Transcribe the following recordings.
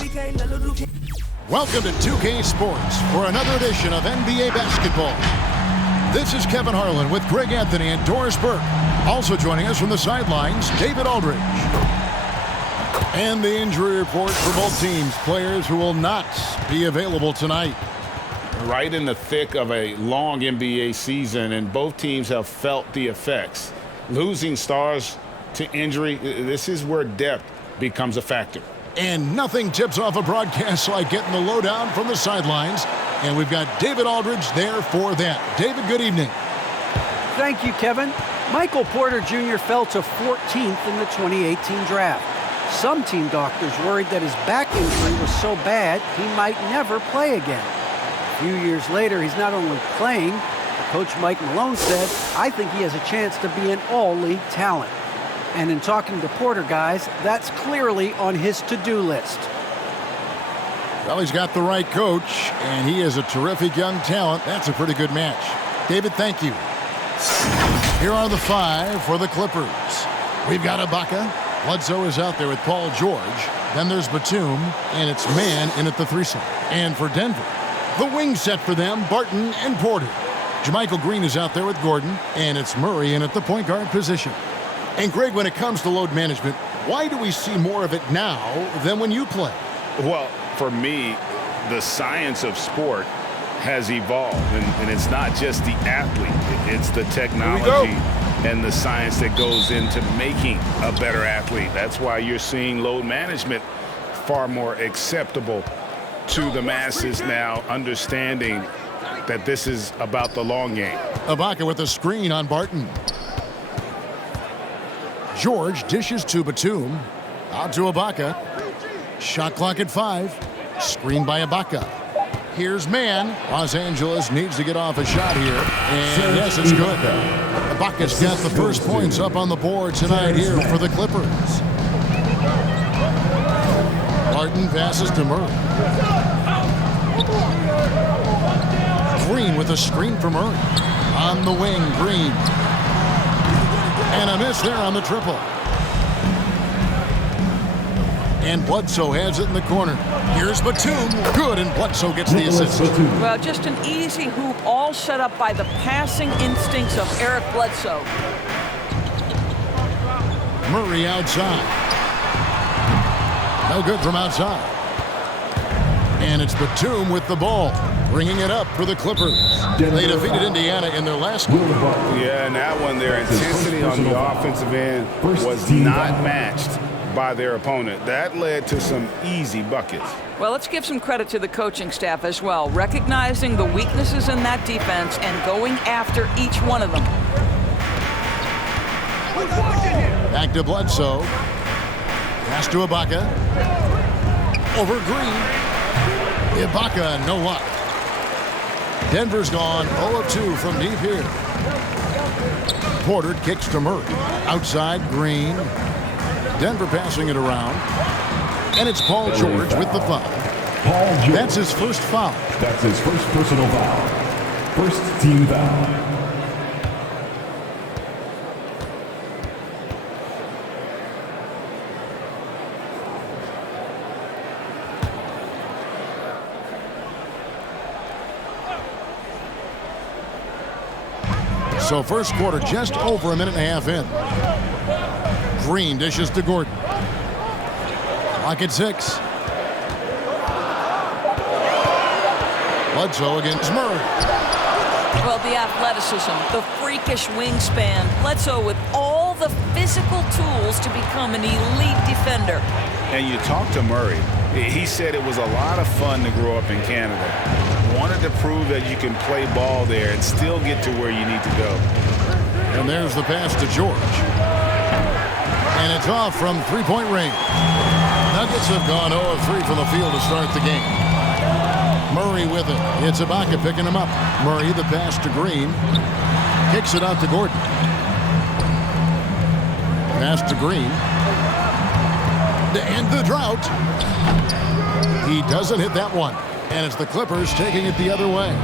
Welcome to 2K Sports for another edition of NBA basketball. This is Kevin Harlan with Greg Anthony and Doris Burke. Also joining us from the sidelines, David Aldridge. And the injury report for both teams, players who will not be available tonight. Right in the thick of a long NBA season, and both teams have felt the effects. Losing stars to injury, this is where depth becomes a factor. And nothing tips off a broadcast like getting the lowdown from the sidelines. And we've got David Aldridge there for that. David, good evening. Thank you, Kevin. Michael Porter Jr. fell to 14th in the 2018 draft. Some team doctors worried that his back injury was so bad he might never play again. A few years later, he's not only playing, but Coach Mike Malone said, I think he has a chance to be an all-league talent. And in talking to Porter, guys, that's clearly on his to-do list. Well, he's got the right coach, and he is a terrific young talent. That's a pretty good match. David, thank you. Here are the five for the Clippers. We've got Ibaka. Bledsoe is out there with Paul George. Then there's Batum, and it's man in at the threesome. And for Denver, the wing set for them, Barton and Porter. JaMychal Green is out there with Gordon, and it's Murray in at the point guard position. And Greg, when it comes to load management, why do we see more of it now than when you play? Well, for me, the science of sport has evolved, and it's not just the athlete, it's the technology and the science that goes into making a better athlete. That's why you're seeing load management far more acceptable to the masses now, understanding that this is about the long game. Ibaka with a screen on Barton. George dishes to Batum. Out to Ibaka. Shot clock at 5. Screen by Ibaka. Here's man. Los Angeles needs to get off a shot here. And yes, it's good. Ibaka's got the first points up on the board tonight here for the Clippers. Barton passes to Murray. Green with a screen for Murray. On the wing, Green. And a miss there on the triple. And Bledsoe has it in the corner. Here's Batum. Good, and Bledsoe gets the assist. Well, just an easy hoop, all set up by the passing instincts of Eric Bledsoe. Murray outside. No good from outside. And it's Batum with the ball, bringing it up for the Clippers. They defeated Indiana in their last game. Yeah, and that one, their intensity on the offensive end was not matched by their opponent. That led to some easy buckets. Well, let's give some credit to the coaching staff as well, recognizing the weaknesses in that defense and going after each one of them. Back to Bledsoe. Pass to Ibaka. Over Green. Ibaka, no luck. Denver's gone 0 of 2 from deep here. Porter kicks to Murray. Outside, Green. Denver passing it around. And it's Paul George with the foul. That's his first foul. That's his first personal foul. First team foul. So first quarter just over a minute and a half in. Green dishes to Gordon. Clock at 6. Bledsoe against Murray. Well, the athleticism, the freakish wingspan, Bledsoe with all the physical tools to become an elite defender. And you talk to Murray, he said it was a lot of fun to grow up in Canada. Wanted to prove that you can play ball there and still get to where you need to go. And there's the pass to George. And it's off from three-point range. Nuggets have gone 0 of 3 from the field to start the game. Murray with it. It's Ibaka picking him up. Murray, the pass to Green. Kicks it out to Gordon. Pass to Green. To end the drought. He doesn't hit that one. And it's the Clippers taking it the other way.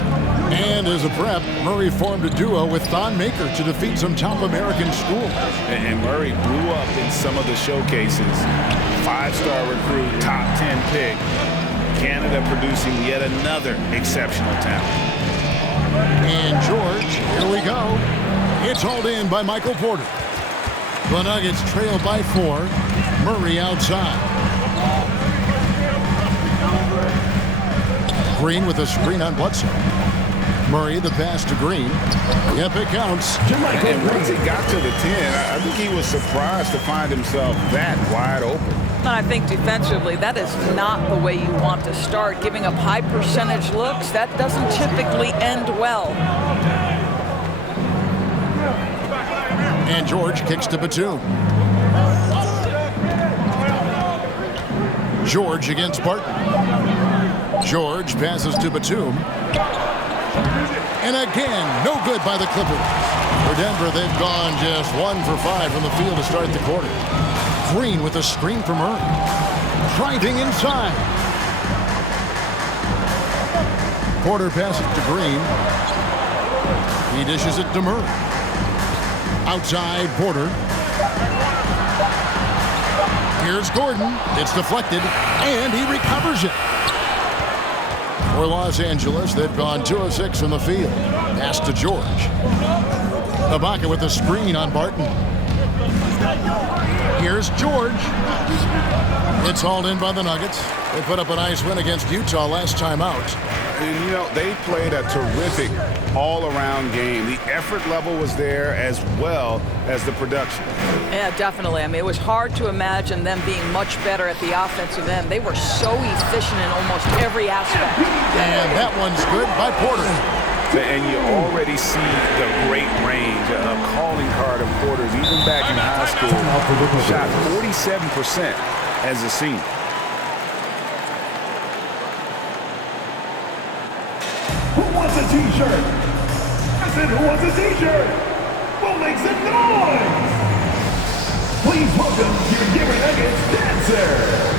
And as a prep, Murray formed a duo with Thon Maker to defeat some top American schools. And Murray blew up in some of the showcases 5-star recruit, top 10 pick. Canada producing yet another exceptional talent. And George, here we go. It's hauled in by Michael Porter. The Nuggets trail by 4. Murray outside. Green with a screen on Bledsoe. Murray, the pass to Green. Yep, it counts. And once he got to the 10, I think he was surprised to find himself that wide open. And I think defensively, that is not the way you want to start. Giving up high percentage looks, that doesn't typically end well. And George kicks to Batum. George against Barton. George passes to Batum. And again, no good by the Clippers. For Denver, they've gone just 1 for 5 from the field to start the quarter. Green with a screen from Murray. Driving inside. Porter passes to Green. He dishes it to Murray. Outside, Porter. Here's Gordon. It's deflected, and he recovers it. For Los Angeles, they've gone 2 of 6 from the field. Pass to George. Ibaka with a screen on Barton. Here's George. It's hauled in by the Nuggets. They put up a nice win against Utah last time out. And, you know, they played a terrific all-around game. The effort level was there as well as the production. Yeah, definitely. I mean, it was hard to imagine them being much better at the offensive end. They were so efficient in almost every aspect. And that one's good by Porter. And you already see the great range, a calling card of Porter's, even back in high school. Shot 47% as a senior. Who wants a t-shirt? I said, who wants a t-shirt? Who makes some noise? Please welcome your Denver Nuggets dancer.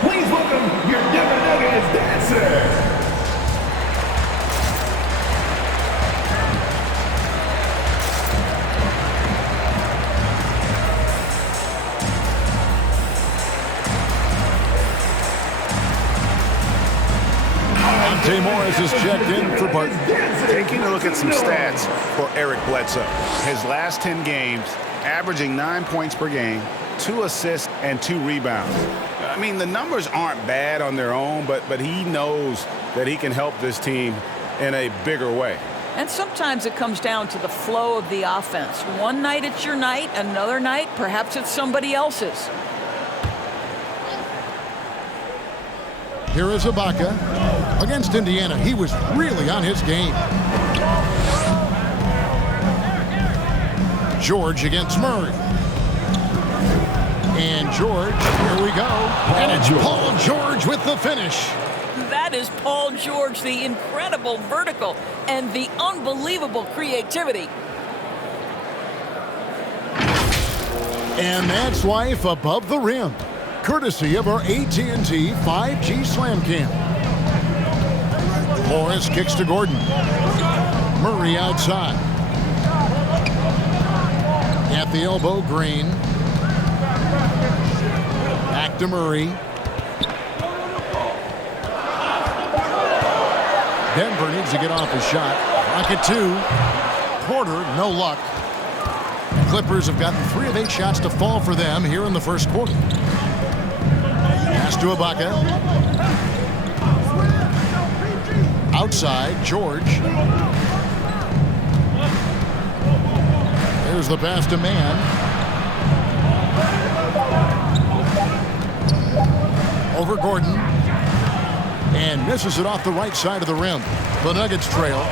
Please welcome your Denver Nuggets dancer. Monte Morris is checked in for Barton. Taking a look at some stats for Eric Bledsoe. His last 10 games, averaging 9 points per game, 2 assists, and 2 rebounds. I mean, the numbers aren't bad on their own, but he knows that he can help this team in a bigger way. And sometimes it comes down to the flow of the offense. One night it's your night, another night perhaps it's somebody else's. Here is Ibaka. Against Indiana, he was really on his game. George against Murray. And George, here we go. And it's Paul George with the finish. That is Paul George, the incredible vertical and the unbelievable creativity. And that's life above the rim, courtesy of our AT&T 5G Slam Cam. Morris kicks to Gordon. Murray outside. At the elbow, Green. Back to Murray. Denver needs to get off his shot. Rocket 2. Porter, no luck. The Clippers have gotten 3 of 8 shots to fall for them here in the first quarter. Pass to Ibaka. Outside, George. There's the pass to Man. Over Gordon. And misses it off the right side of the rim. The Nuggets trail.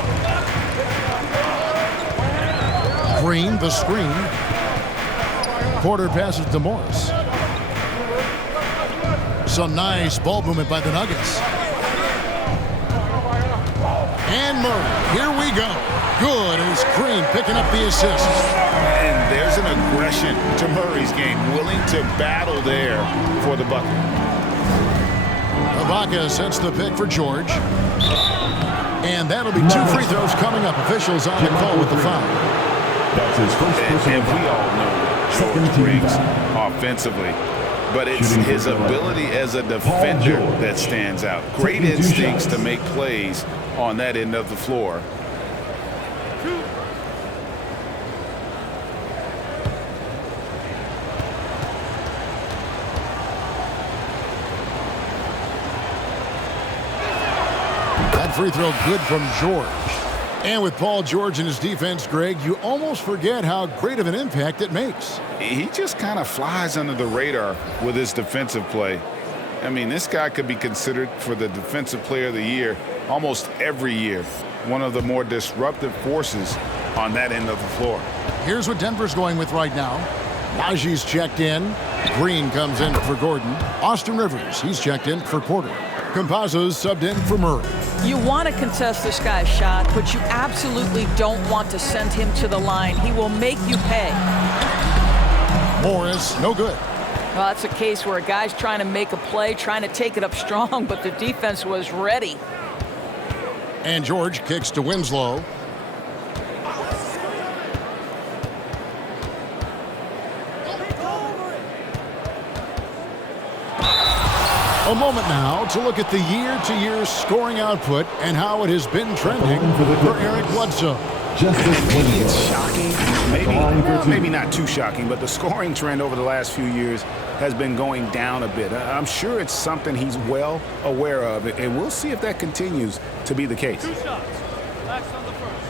Green, the screen. Porter passes to Morris. Some nice ball movement by the Nuggets. And Murray, here we go. Good as Green picking up the assist. And there's an aggression to Murray's game, willing to battle there for the bucket. Ibaka sets the pick for George. And that'll be 2 free throws coming up. Officials on the call with the foul. That's his first personal And we all know what George brings offensively. But it's his ability as a defender that stands out. Great instincts to make plays on that end of the floor. That free throw good from George. And with Paul George and his defense, Greg, you almost forget how great of an impact it makes. He just kind of flies under the radar with his defensive play. I mean, this guy could be considered for the Defensive Player of the Year almost every year. One of the more disruptive forces on that end of the floor. Here's what Denver's going with right now. Najee's checked in. Green comes in for Gordon. Austin Rivers, he's checked in for Porter. Campazzo's subbed in for Murray. You want to contest this guy's shot, but you absolutely don't want to send him to the line. He will make you pay. Morris, no good. Well, that's a case where a guy's trying to make a play, trying to take it up strong, but the defense was ready. And George kicks to Winslow. A moment now to look at the year-to-year scoring output and how it has been trending for Eric Bledsoe. Maybe it's shocking. Maybe not too shocking, but the scoring trend over the last few years has been going down a bit. I'm sure it's something he's well aware of, and we'll see if that continues to be the case. 2 shots. Max on the first.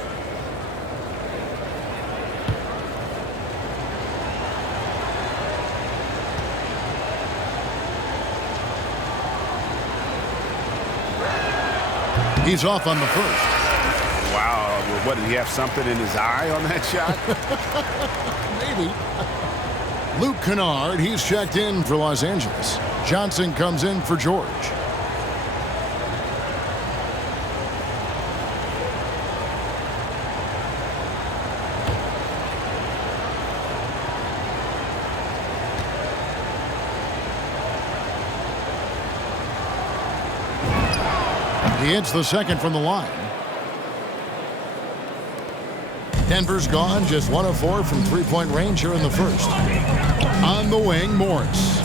He's off on the first. Wow, what, did he have something in his eye on that shot? Maybe. Luke Kennard, he's checked in for Los Angeles. Johnson comes in for George. He hits the second from the line. Denver's gone just 1 of 4 from three-point range here in the first. On the wing, Morris.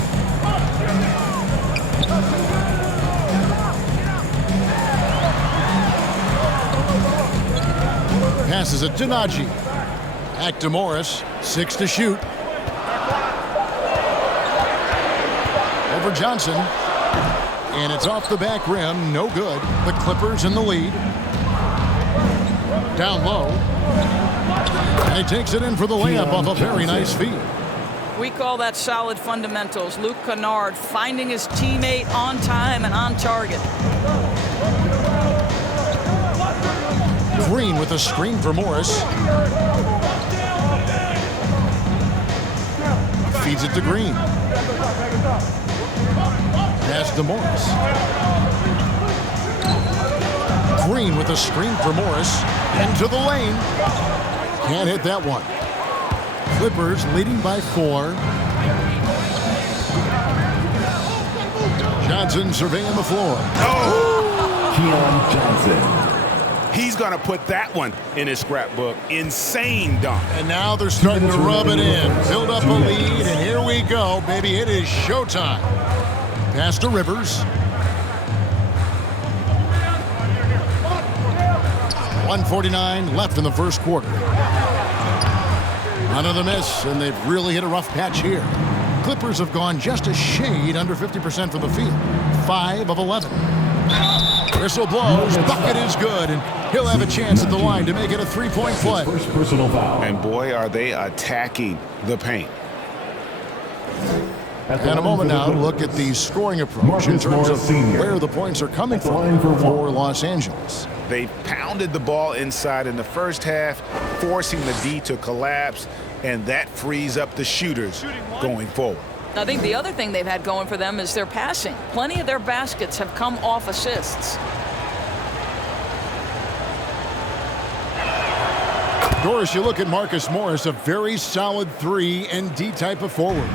Passes it to Najee. Back to Morris. 6 to shoot. Over Johnson. And it's off the back rim. No good. The Clippers in the lead. Down low. And he takes it in for the layup off a very nice feed. We call that solid fundamentals. Luke Kennard finding his teammate on time and on target. Green with a screen for Morris. Feeds it to Green. Pass to Morris. Green with a screen for Morris. Into the lane. Can't hit that one. Clippers leading by 4. Johnson surveying the floor. Keon Johnson. He's going to put that one in his scrapbook. Insane dunk. And now they're starting to rub it in. Build up a lead, and here we go, baby. It is showtime. Pass to Rivers. 1:49 left in the first quarter. Another miss, and they've really hit a rough patch here. Clippers have gone just a shade under 50% from the field. 5 of 11. Whistle blows. Bucket is good, and he'll have a chance at the line to make it a three-point play. First personal foul. And boy, are they attacking the paint. And a moment now to look at the scoring approach in terms of where the points are coming from for Los Angeles. They pounded the ball inside in the first half, forcing the D to collapse, and that frees up the shooters going forward. I think the other thing they've had going for them is their passing. Plenty of their baskets have come off assists. Doris, you look at Marcus Morris, a very solid 3 and D type of forward.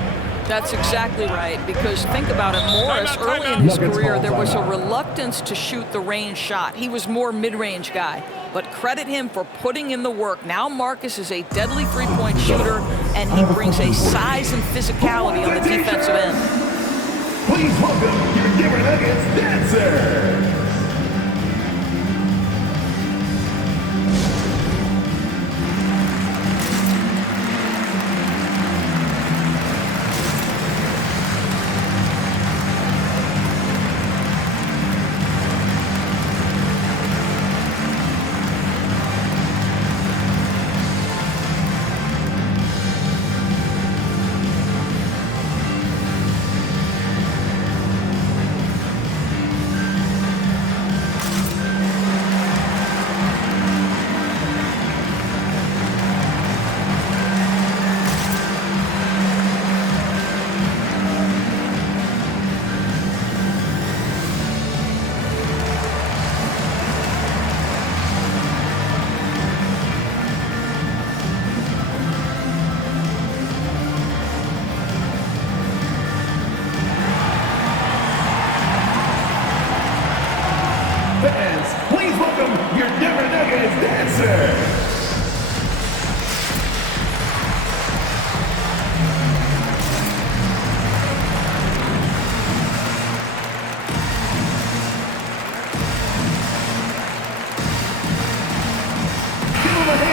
That's exactly right, because think about it, Morris, early in his career, there was a reluctance to shoot the range shot. He was more mid-range guy, but credit him for putting in the work. Now Marcus is a deadly three-point shooter, and he brings a size and physicality on the defensive end. Please welcome your Denver Nuggets dancer.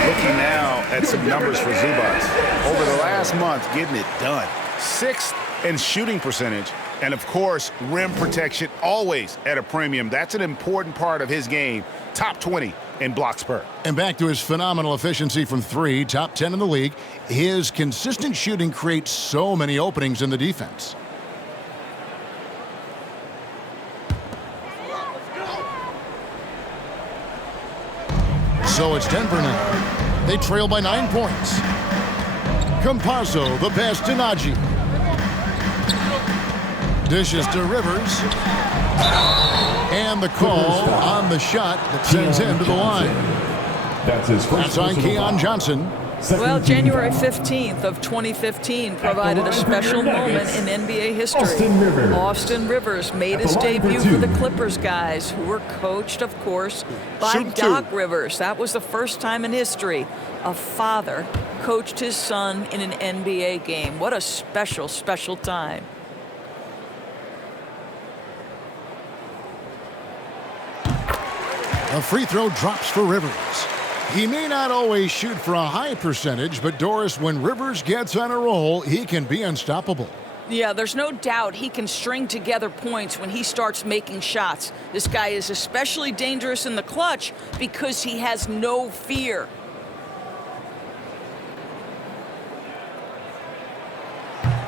Looking now at some numbers for Zubac. Over the last month, getting it done. 6th in shooting percentage, and of course, rim protection always at a premium. That's an important part of his game. Top 20 in blocks per. And back to his phenomenal efficiency from 3, top 10 in the league. His consistent shooting creates so many openings in the defense. So it's Denver now. They trail by 9 points. Campazzo, the pass to Nagy. Dishes to Rivers. And the call on the shot that sends him to the line. That's his first. That's on Keon Johnson. Well, January 15th of 2015 provided a special moment in NBA history. Austin Rivers made his debut for the Clippers guys, who were coached, of course, by Doc Rivers. That was the first time in history a father coached his son in an NBA game. What a special, special time. A free throw drops for Rivers. He may not always shoot for a high percentage, but Doris, when Rivers gets on a roll, he can be unstoppable. Yeah, there's no doubt he can string together points when he starts making shots. This guy is especially dangerous in the clutch because he has no fear.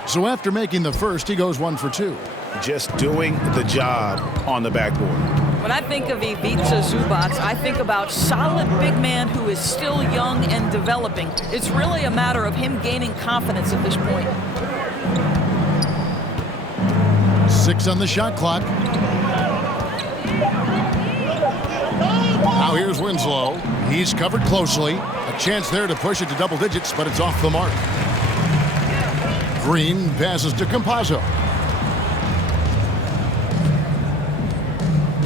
So after making the first, he goes 1 for 2. Just doing the job on the backboard. When I think of Ivica Zubac, I think about solid big man who is still young and developing. It's really a matter of him gaining confidence at this point. 6 on the shot clock. Now here's Winslow. He's covered closely. A chance there to push it to double digits, but it's off the mark. Green passes to Campazzo.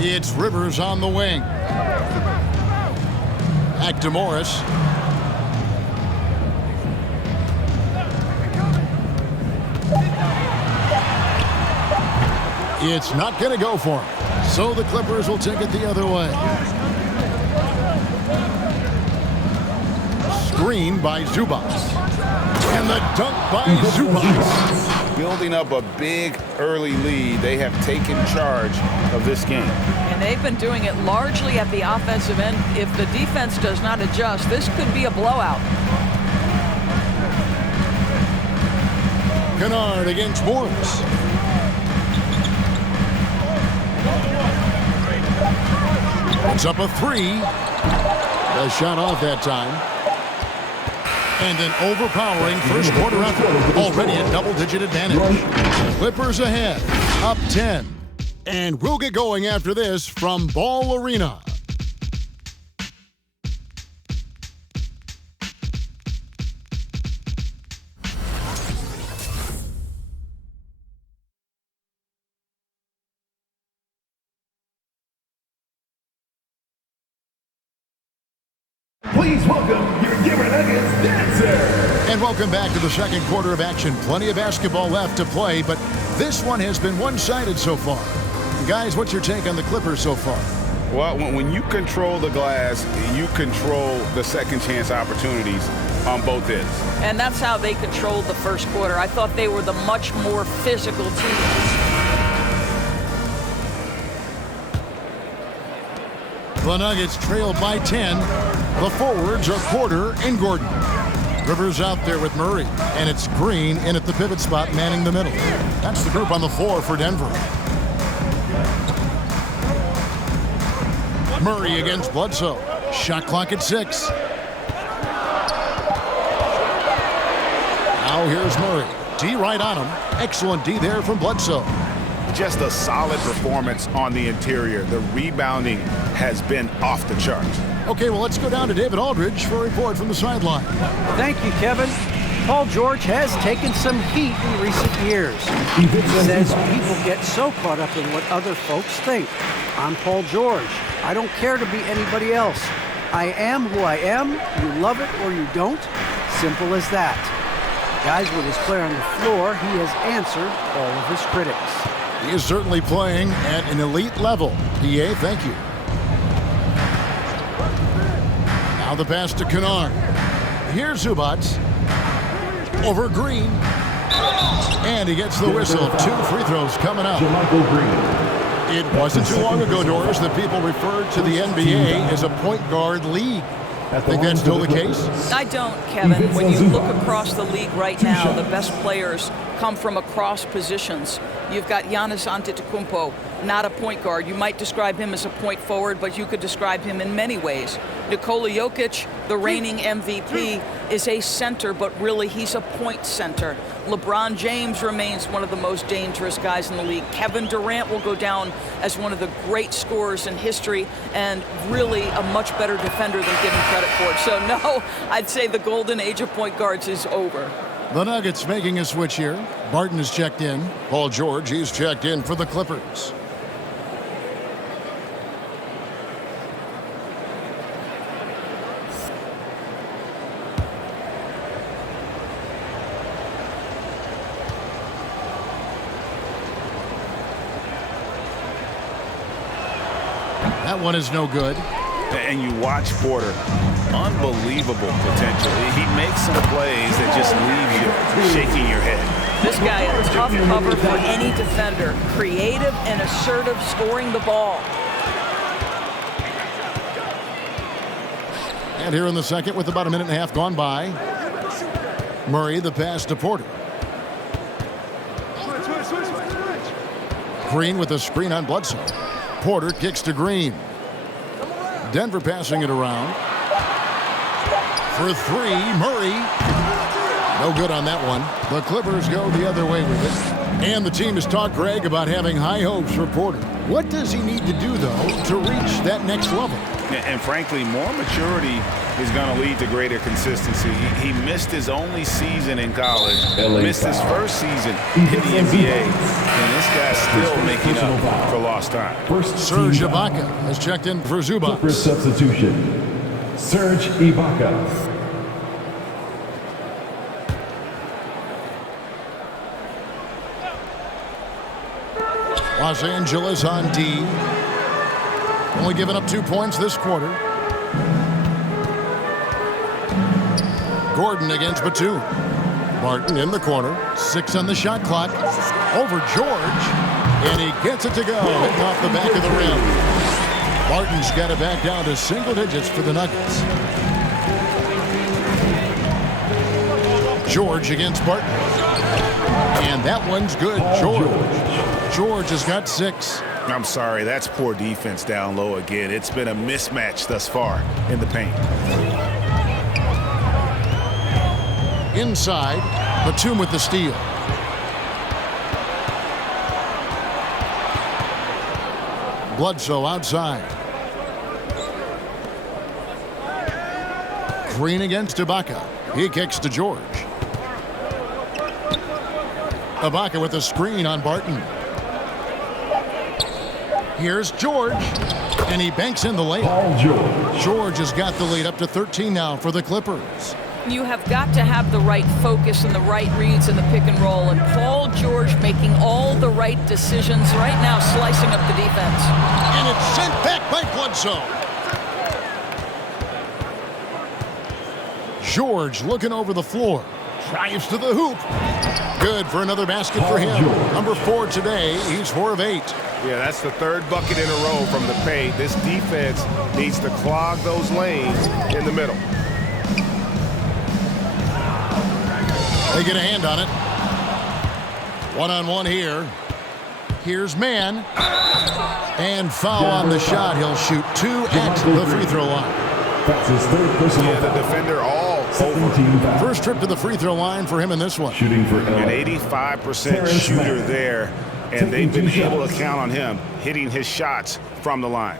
It's Rivers on the wing. Back to Morris. It's not going to go for him. So the Clippers will take it the other way. Screen by Zubac. And the dunk by Zubac. building up a big early lead. They have taken charge of this game. And they've been doing it largely at the offensive end. If the defense does not adjust, this could be a blowout. Kennard against Morris. It's up a 3. The shot off that time. And an overpowering first quarter effort. Already a double-digit advantage. Clippers ahead, up 10. And we'll get going after this from Ball Arena. Please welcome your Denver Nuggets dancer. And welcome back to the second quarter of action. Plenty of basketball left to play, but this one has been one-sided so far. Guys, what's your take on the Clippers so far? Well, when you control the glass, you control the second chance opportunities on both ends. And that's how they controlled the first quarter. I thought they were the much more physical team. The Nuggets trailed by 10. The forwards are Porter and Gordon. Rivers out there with Murray, and it's Green in at the pivot spot, manning the middle. That's the group on the floor for Denver. Murray against Bledsoe. Shot clock at 6. Now here's Murray. D right on him. Excellent D there from Bledsoe. Just a solid performance on the interior. The rebounding has been off the charts. Okay, well, let's go down to David Aldridge for a report from the sideline. Thank you, Kevin. Paul George has taken some heat in recent years. He says people get so caught up in what other folks think. I'm Paul George. I don't care to be anybody else. I am who I am. You love it or you don't. Simple as that. Guys, with his player on the floor, he has answered all of his critics. He is certainly playing at an elite level. PA, thank you. Now the pass to Kennard. Here's Zubac. Over Green. And he gets the whistle. 2 free throws coming up. It wasn't too long ago, Doris, that people referred to the NBA as a point guard league. Think that's still the case? I don't, Kevin. When you look across the league right now, the best players come from across positions. You've got Giannis Antetokounmpo, not a point guard. You might describe him as a point forward, but you could describe him in many ways. Nikola Jokic, the reigning MVP, is a center, but really he's a point center. LeBron James remains one of the most dangerous guys in the league. Kevin Durant will go down as one of the great scorers in history and really a much better defender than given credit for. So no, I'd say the golden age of point guards is over. The Nuggets making a switch here. Barton is checked in. Paul George, he's checked in for the Clippers. That one is no good. And you watch Porter. Unbelievable potential. He makes some plays that just leave you shaking your head. This guy is a tough cover for any defender. Creative and assertive scoring the ball. And here in the second with about a minute and a half gone by. Murray, the pass to Porter. Green with a screen on Bledsoe. Porter kicks to Green. Denver passing it around. For 3, Murray. No good on that one. The Clippers go the other way with it. And the team has talked, Greg, about having high hopes for Porter. What does he need to do, though, to reach that next level? And frankly, more maturity is going to lead to greater consistency. He missed his only season in college, missed his first season in the NBA, and this guy's still making up for lost time. Serge Ibaka has checked in for Zubac. First substitution, Serge Ibaka. Los Angeles on D. Only giving up 2 points this quarter. Gordon against Batum. Martin in the corner. 6 on the shot clock. Over George. And he gets it to go. Hitting off the back of the rim. Martin's got it back down to single digits for the Nuggets. George against Barton. And that one's good. George has got 6. I'm sorry, that's poor defense down low again. It's been a mismatch thus far in the paint. Inside, Batum with the steal. Bledsoe outside. Green against Ibaka. He kicks to George. Ibaka with a screen on Barton. Here's George, and he banks in the layup. George has got the lead up to 13 now for the Clippers. You have got to have the right focus and the right reads in the pick and roll, and Paul George making all the right decisions right now, slicing up the defense. And it's sent back by Bledsoe. George looking over the floor. Drives to the hoop. Good for another basket for him. Number 4 today. He's 4 of 8. Yeah, that's the 3rd bucket in a row from the paint. This defense needs to clog those lanes in the middle. They get a hand on it. One-on-one here. Here's Mann. And foul on the shot. He'll shoot 2 at the free throw line. That's his 3rd personal Yeah, the defender all over. First trip to the free throw line for him in this one. Shooting for An 85% shooter there, and they've been able to count on him hitting his shots from the line.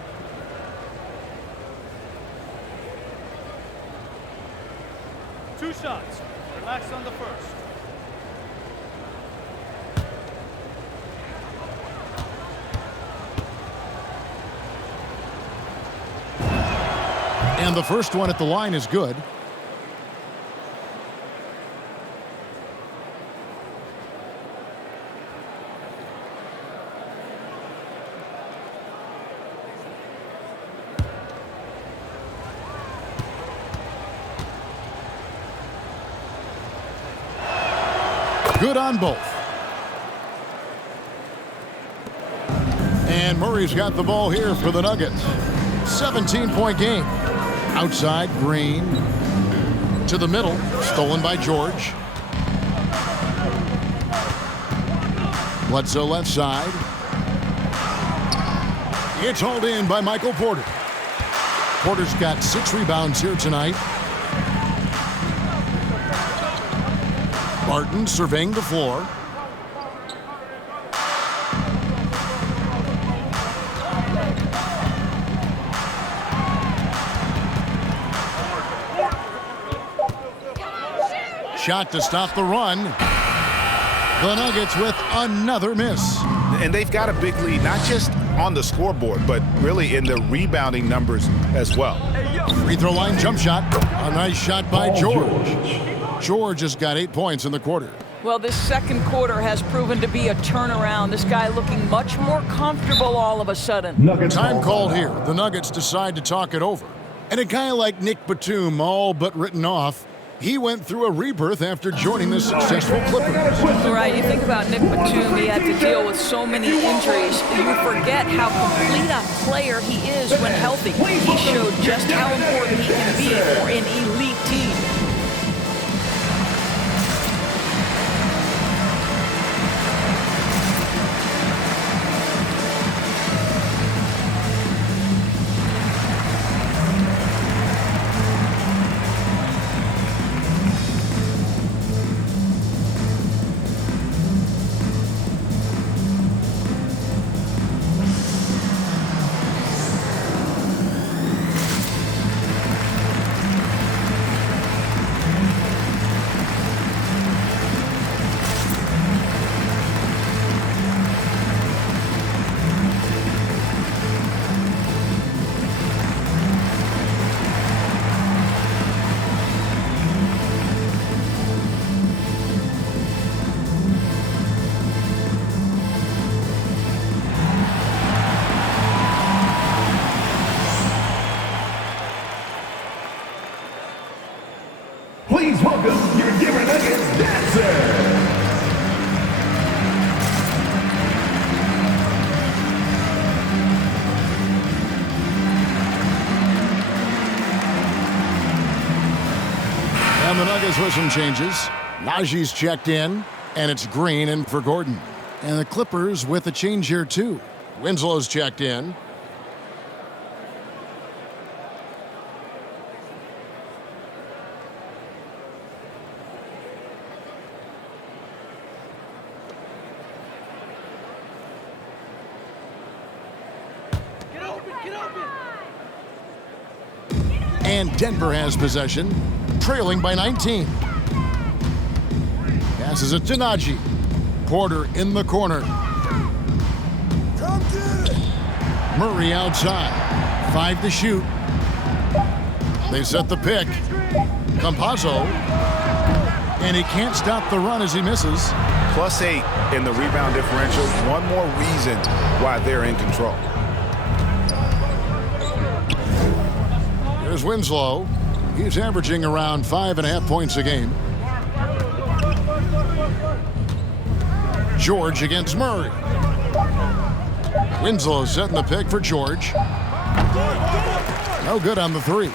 Two shots. Relax on the first. And the first one at the line is good. Good on both. And Murray's got the ball here for the Nuggets. 17-point game. Outside, Green. To the middle. Stolen by George. Bledsoe left side. It's hauled in by Michael Porter. Porter's got 6 rebounds here tonight. Barton surveying the floor. Shot to stop the run. The Nuggets with another miss. And they've got a big lead, not just on the scoreboard, but really in the rebounding numbers as well. Free throw line jump shot. A nice shot by George. George has got 8 points in the quarter. Well, this second quarter has proven to be a turnaround. This guy looking much more comfortable all of a sudden. Time called here. The Nuggets decide to talk it over. And a guy like Nick Batum, all but written off, he went through a rebirth after joining the successful Clippers. Right, you think about Nick Batum, he had to deal with so many injuries. You forget how complete a player he is when healthy. He showed just how important he can be for an elite team. the Nuggets with some changes. Najee's checked in, and it's Green in for Gordon. And the Clippers with a change here, too. Winslow's checked in. And Denver has possession, trailing by 19. Passes it to Najee. Porter in the corner. Murray outside. 5 to shoot. They set the pick. Campazzo. And he can't stop the run as he misses. +8 in the rebound differential. One more reason why they're in control. Here's Winslow. He's averaging around 5.5 points a game. George against Murray. Winslow setting the pick for George. No good on the three.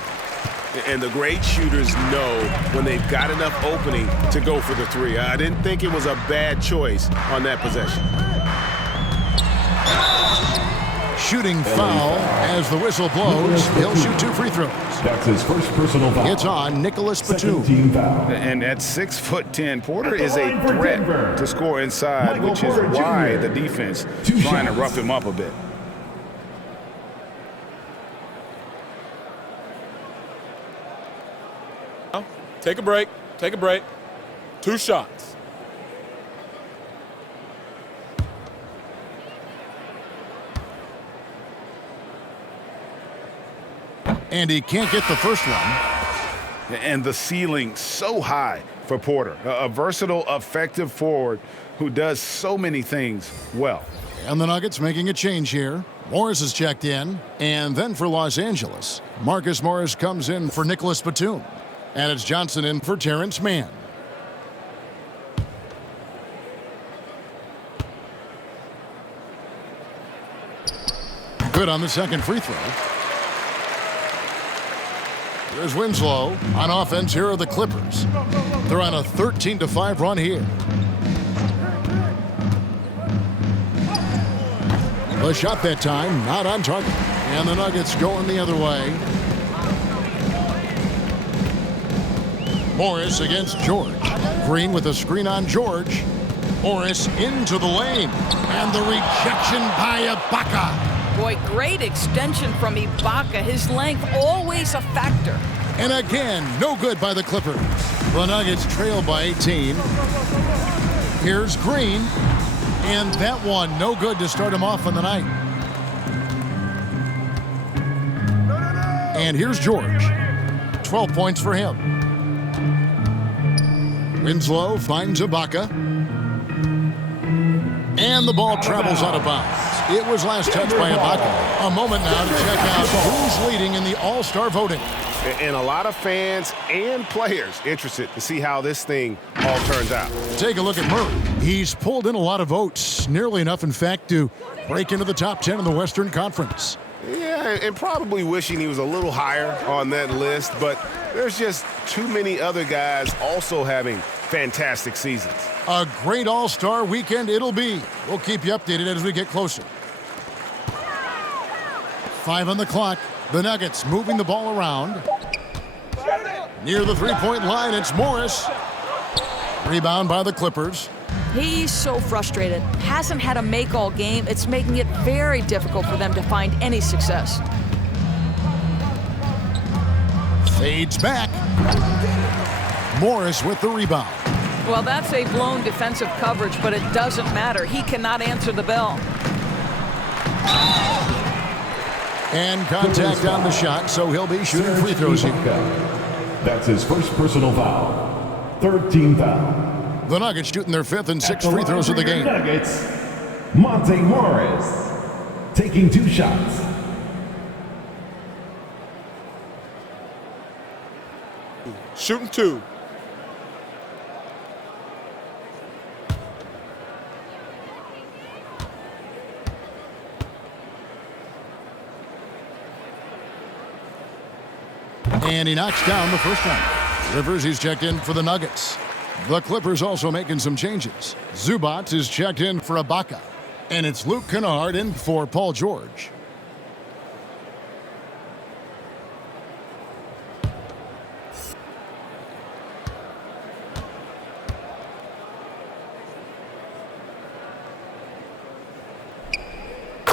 And the great shooters know when they've got enough opening to go for the three. I didn't think it was a bad choice on that possession. Shooting foul as the whistle blows. He'll shoot 2 free throws. That's his first personal foul. It's on Nicholas Batum. Team foul. And at 6'10", Porter is a threat to score inside, which is why the defense trying to rough him up a bit. Take a break. Take a break. 2 shots. And he can't get the first one. And the ceiling so high for Porter. A versatile, effective forward who does so many things well. And the Nuggets making a change here. Morris is checked in. And then for Los Angeles, Marcus Morris comes in for Nicholas Batum. And it's Johnson in for Terrence Mann. Good on the second free throw. There's Winslow. On offense, here are the Clippers. They're on a 13-5 run here. The shot that time, not on target. And the Nuggets going the other way. Morris against George. Green with a screen on George. Morris into the lane. And the rejection by Ibaka. Boy, great extension from Ibaka. His length always a factor. And again, no good by the Clippers. The Nuggets trail by 18. Here's Green. And that one, no good to start him off on the night. And here's George. 12 points for him. Winslow finds Ibaka. And the ball travels out of bounds. It was last touched by Ibaka. A moment now to check out who's leading in the All-Star voting. And a lot of fans and players interested to see how this thing all turns out. Take a look at Murray. He's pulled in a lot of votes. Nearly enough, in fact, to break into the top 10 in the Western Conference. Yeah, and probably wishing he was a little higher on that list, but there's just too many other guys also having fantastic seasons. A great All-Star weekend it'll be. We'll keep you updated as we get closer. 5 on the clock. The Nuggets moving the ball around. Near the three-point line, it's Morris. Rebound by the Clippers. He's so frustrated. Hasn't had a make all game. It's making it very difficult for them to find any success. Fades back. Morris with the rebound. Well, that's a blown defensive coverage, but it doesn't matter. He cannot answer the bell. And contact on the shot, so he'll be shooting free throws here. That's his first personal foul. Third team foul. The Nuggets shooting their 5th and 6th free throws of the game. Nuggets, Monte Morris taking 2 shots. Shooting 2. And he knocks down the first one. Rivers, he's checked in for the Nuggets. The Clippers also making some changes. Zubac is checked in for Ibaka. And it's Luke Kennard in for Paul George.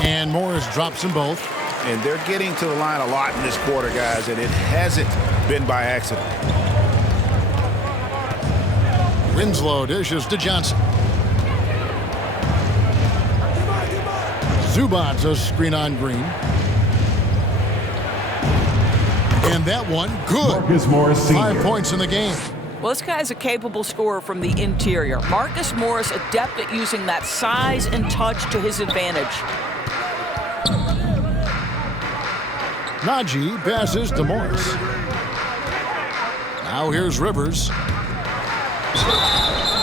And Morris drops them both. And they're getting to the line a lot in this quarter, guys, and it hasn't been by accident. Winslow dishes to Johnson. Zubac a screen on Green. And that one, good. Marcus Morris Sr. 5 points in the game. Well, this guy's a capable scorer from the interior. Marcus Morris adept at using that size and touch to his advantage. Najee passes to Morris. Now here's Rivers.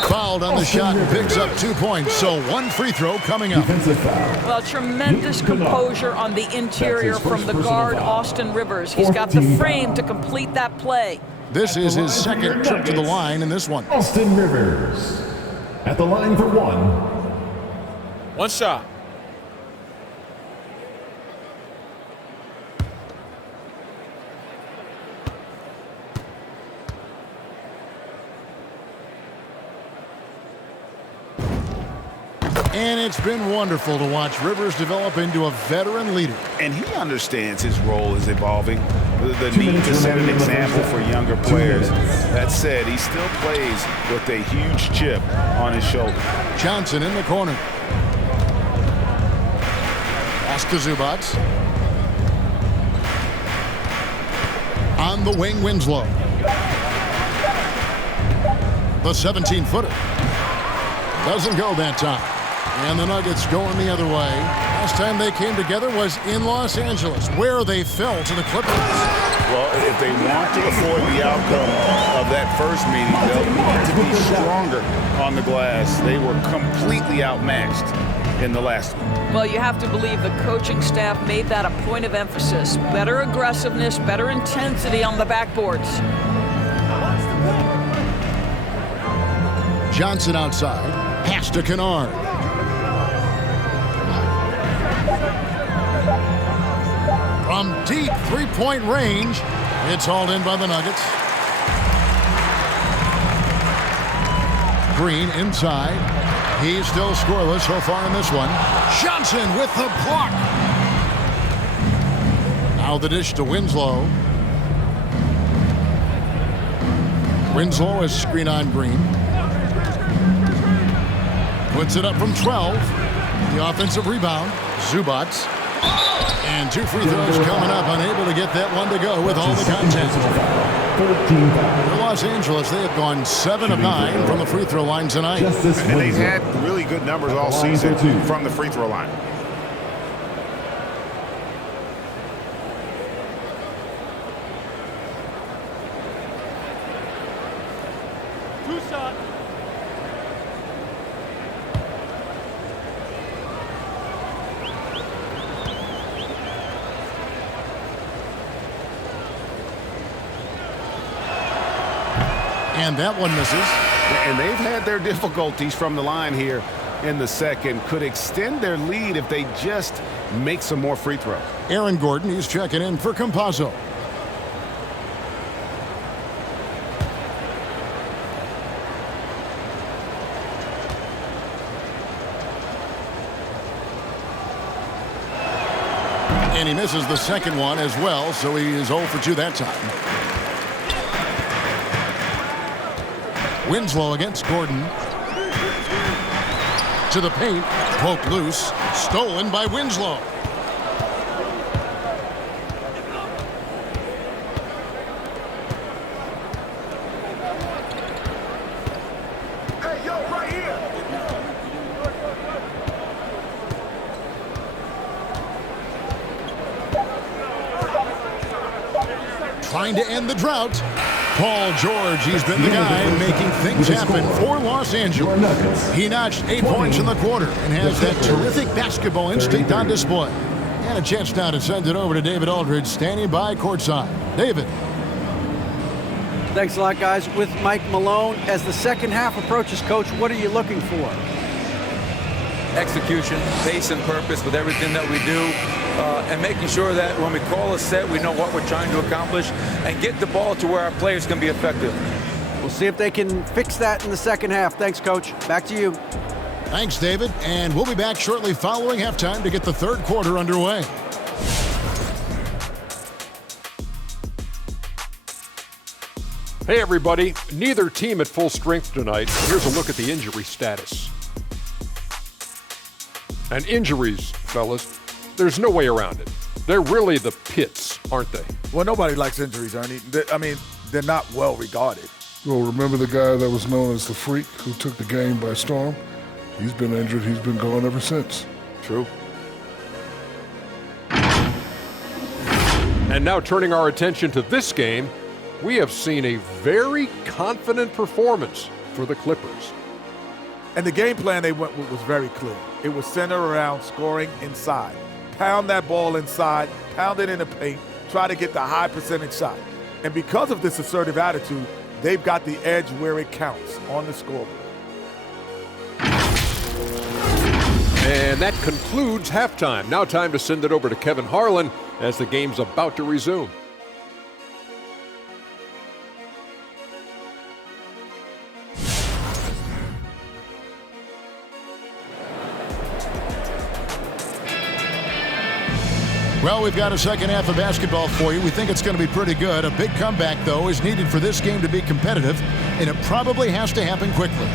Fouled on the shot and picks up 2 points. So one free throw coming up. Well, tremendous composure on the interior from the guard, Austin Rivers. He's got the frame to complete that play. This is his second trip to the line in this one. Austin Rivers at the line for one. One shot. And it's been wonderful to watch Rivers develop into a veteran leader. And he understands his role is evolving. The need to set an example for younger players. That said, he still plays with a huge chip on his shoulder. Johnson in the corner. Pass to Zubac. On the wing, Winslow. The 17-footer. Doesn't go that time. And the Nuggets going the other way. Last time they came together was in Los Angeles, where they fell to the Clippers. Well, if they want to avoid the outcome of that first meeting, they'll need to be stronger on the glass. They were completely outmatched in the last one. Well, you have to believe the coaching staff made that a point of emphasis. Better aggressiveness, better intensity on the backboards. Johnson outside. Pass to Kennard. From deep three-point range, it's hauled in by the Nuggets. Green inside. He's still scoreless so far in this one. Johnson with the block. Now the dish to Winslow. Winslow is screen on Green. Puts it up from 12. The offensive rebound. Zubac. And 2 free throws coming up. Unable to get that one to go with all the contact. For Los Angeles, they have gone 7 of 9 from the free throw line tonight. And they've had really good numbers all season from the free throw line. Two shots. And that one misses. And they've had their difficulties from the line here in the second. Could extend their lead if they just make some more free throws. Aaron Gordon, he's checking in for Campazzo. And he misses the second one as well, so he is 0 for 2 that time. Winslow against Gordon. To the paint. Poked loose. Stolen by Winslow. Hey, yo, right here. Trying to end the drought. Paul George, he's been the guy making things happen for Los Angeles. He notched 8 points in the quarter and has that terrific basketball instinct on display. And a chance now to send it over to David Aldridge, standing by courtside. David. Thanks a lot, guys. With Mike Malone, as the second half approaches, Coach, what are you looking for? Execution, pace and purpose with everything that we do, and making sure that when we call a set, we know what we're trying to accomplish and get the ball to where our players can be effective. We'll see if they can fix that in the second half. Thanks, Coach. Back to you. Thanks, David. And we'll be back shortly following halftime to get the third quarter underway. Hey, everybody. Neither team at full strength tonight. Here's a look at the injury status. And injuries, fellas, there's no way around it. They're really the pits, aren't they? Well, nobody likes injuries, Ernie. They're not well regarded. Well, remember the guy that was known as the Freak who took the game by storm? He's been injured. He's been gone ever since. True. And now turning our attention to this game, we have seen a very confident performance for the Clippers. And the game plan they went with was very clear. It was centered around scoring inside. Pound that ball inside, pound it in the paint, try to get the high percentage shot. And because of this assertive attitude, they've got the edge where it counts on the scoreboard. And that concludes halftime. Now time to send it over to Kevin Harlan as the game's about to resume. Well, we've got a second half of basketball for you. We think it's going to be pretty good. A big comeback, though, is needed for this game to be competitive, and it probably has to happen quickly.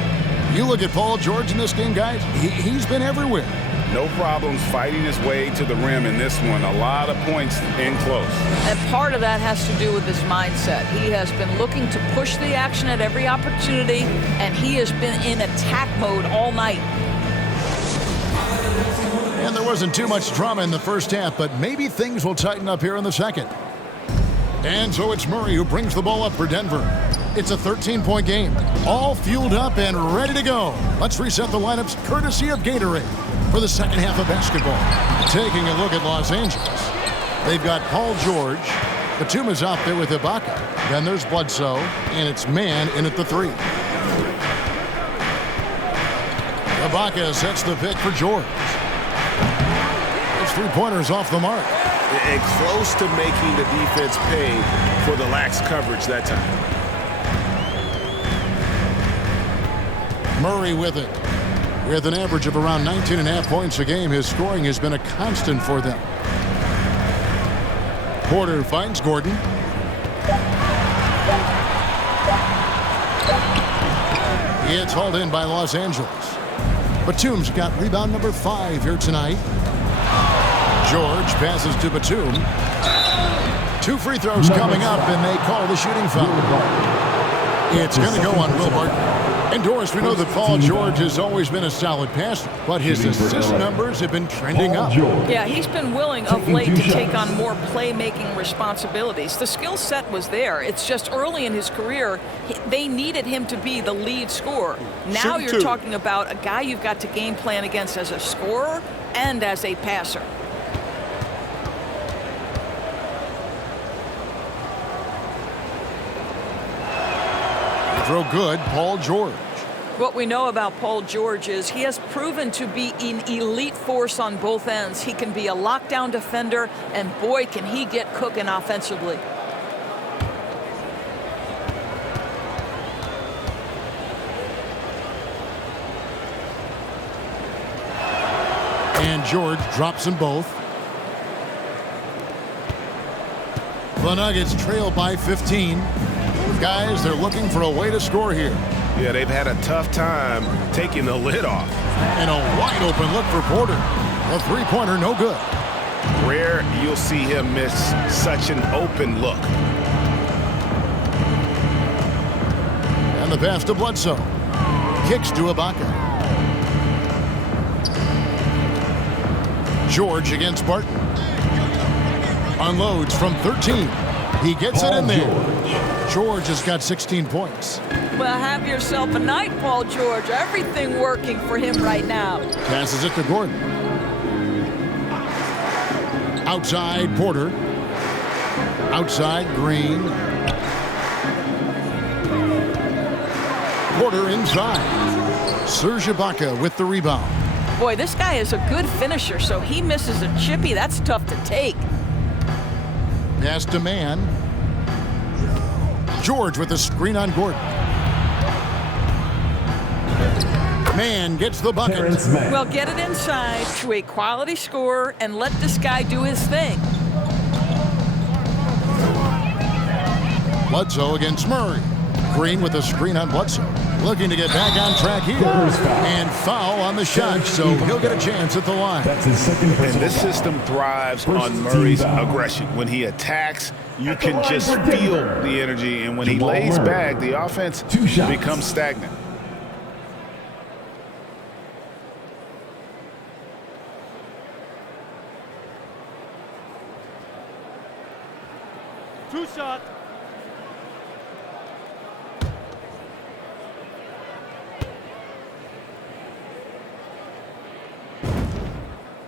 You look at Paul George in this game, guys, he's been everywhere. No problems fighting his way to the rim in this one. A lot of points in close. And part of that has to do with his mindset. He has been looking to push the action at every opportunity, and he has been in attack mode all night. And there wasn't too much drama in the first half, but maybe things will tighten up here in the second. And so it's Murray who brings the ball up for Denver. It's a 13-point game, all fueled up and ready to go. Let's reset the lineups courtesy of Gatorade for the second half of basketball. Taking a look at Los Angeles. They've got Paul George. Batum is out there with Ibaka. Then there's Bledsoe, and it's Man in at the 3. Ibaka sets the pick for George. His three-pointers off the mark. And close to making the defense pay for the lax coverage that time. Murray with it. With an average of around 19.5 points a game, his scoring has been a constant for them. Porter finds Gordon. It's hauled in by Los Angeles. Batum's got rebound number 5 here tonight. George passes to Batum. 2 free throws coming up, and they call the shooting foul. It's going to go on Wilbert. And Doris, we know that Paul George has always been a solid passer, but his assist numbers have been trending up. Yeah, he's been willing of late to take on more playmaking responsibilities. The skill set was there. It's just early in his career, they needed him to be the lead scorer. Now you're talking about a guy you've got to game plan against as a scorer and as a passer. Throw good, Paul George. What we know about Paul George is he has proven to be an elite force on both ends. He can be a lockdown defender, and boy, can he get cooking offensively. And George drops them both. The Nuggets trail by 15. Guys, they're looking for a way to score here. Yeah, they've had a tough time taking the lid off. And a wide open look for Porter. A three-pointer, no good. Rare you'll see him miss such an open look. And the pass to Bledsoe. Kicks to Ibaka. George against Barton. Unloads from 13. He gets it in there. George has got 16 points. Well, have yourself a night, Paul George. Everything working for him right now. Passes it to Gordon. Outside, Porter. Outside, Green. Porter inside. Serge Ibaka with the rebound. Boy, this guy is a good finisher, so he misses a chippy. That's tough to take. Pass to Mann. George with a screen on Gordon. Mann gets the bucket. Well, get it inside to a quality scorer and let this guy do his thing. Bledsoe against Murray. Green with a screen on Bledsoe. Looking to get back on track here. And foul on the shot, so he'll get a chance at the line. And this system thrives on Murray's aggression. When he attacks, you can just feel the energy. And when he lays back, the offense becomes stagnant. Two shot.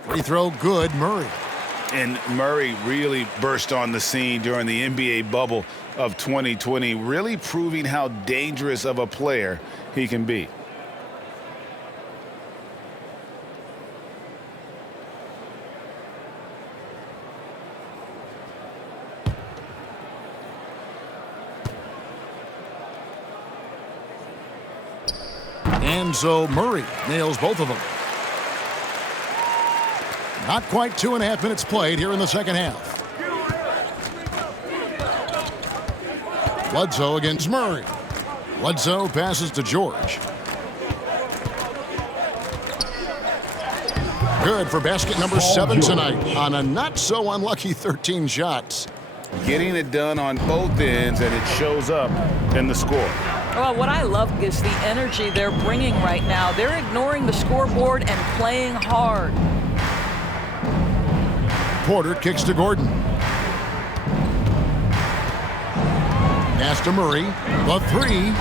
Free throw good, Murray. And Murray really burst on the scene during the NBA bubble of 2020, really proving how dangerous of a player he can be. And so Murray nails both of them. Not quite 2.5 minutes played here in the second half. Bledsoe against Murray. Bledsoe passes to George. Good for basket number 7 tonight on a not so unlucky 13 shots. Getting it done on both ends, and it shows up in the score. Well, what I love is the energy they're bringing right now. They're ignoring the scoreboard and playing hard. Porter kicks to Gordon. Pass to Murray. The three.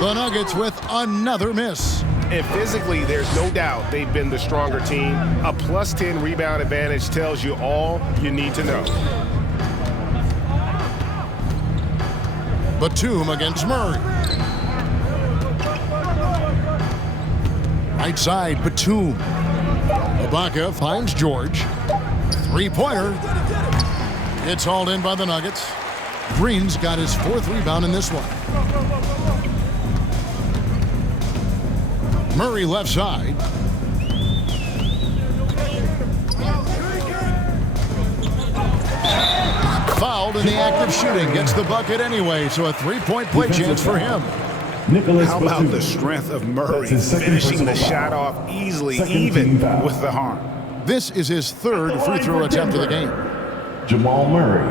The Nuggets with another miss. And physically, there's no doubt they've been the stronger team. A +10 rebound advantage tells you all you need to know. Batum against Murray. Right side, Batum. Ibaka finds George. Three-pointer. It's hauled in by the Nuggets. Green's got his 4th rebound in this one. Murray left side. Fouled in the act of shooting. Gets the bucket anyway, so a 3-point play chance for him. How about the strength of Murray finishing the shot off easily, even with the harm? This is his 3rd free throw attempt of the game. Jamal Murray,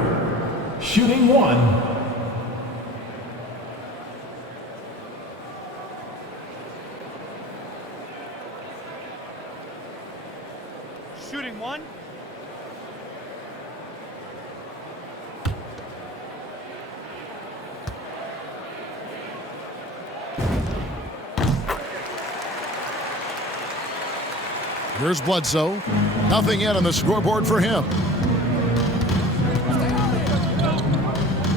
shooting 1. Shooting 1. Here's Bledsoe. Nothing yet on the scoreboard for him.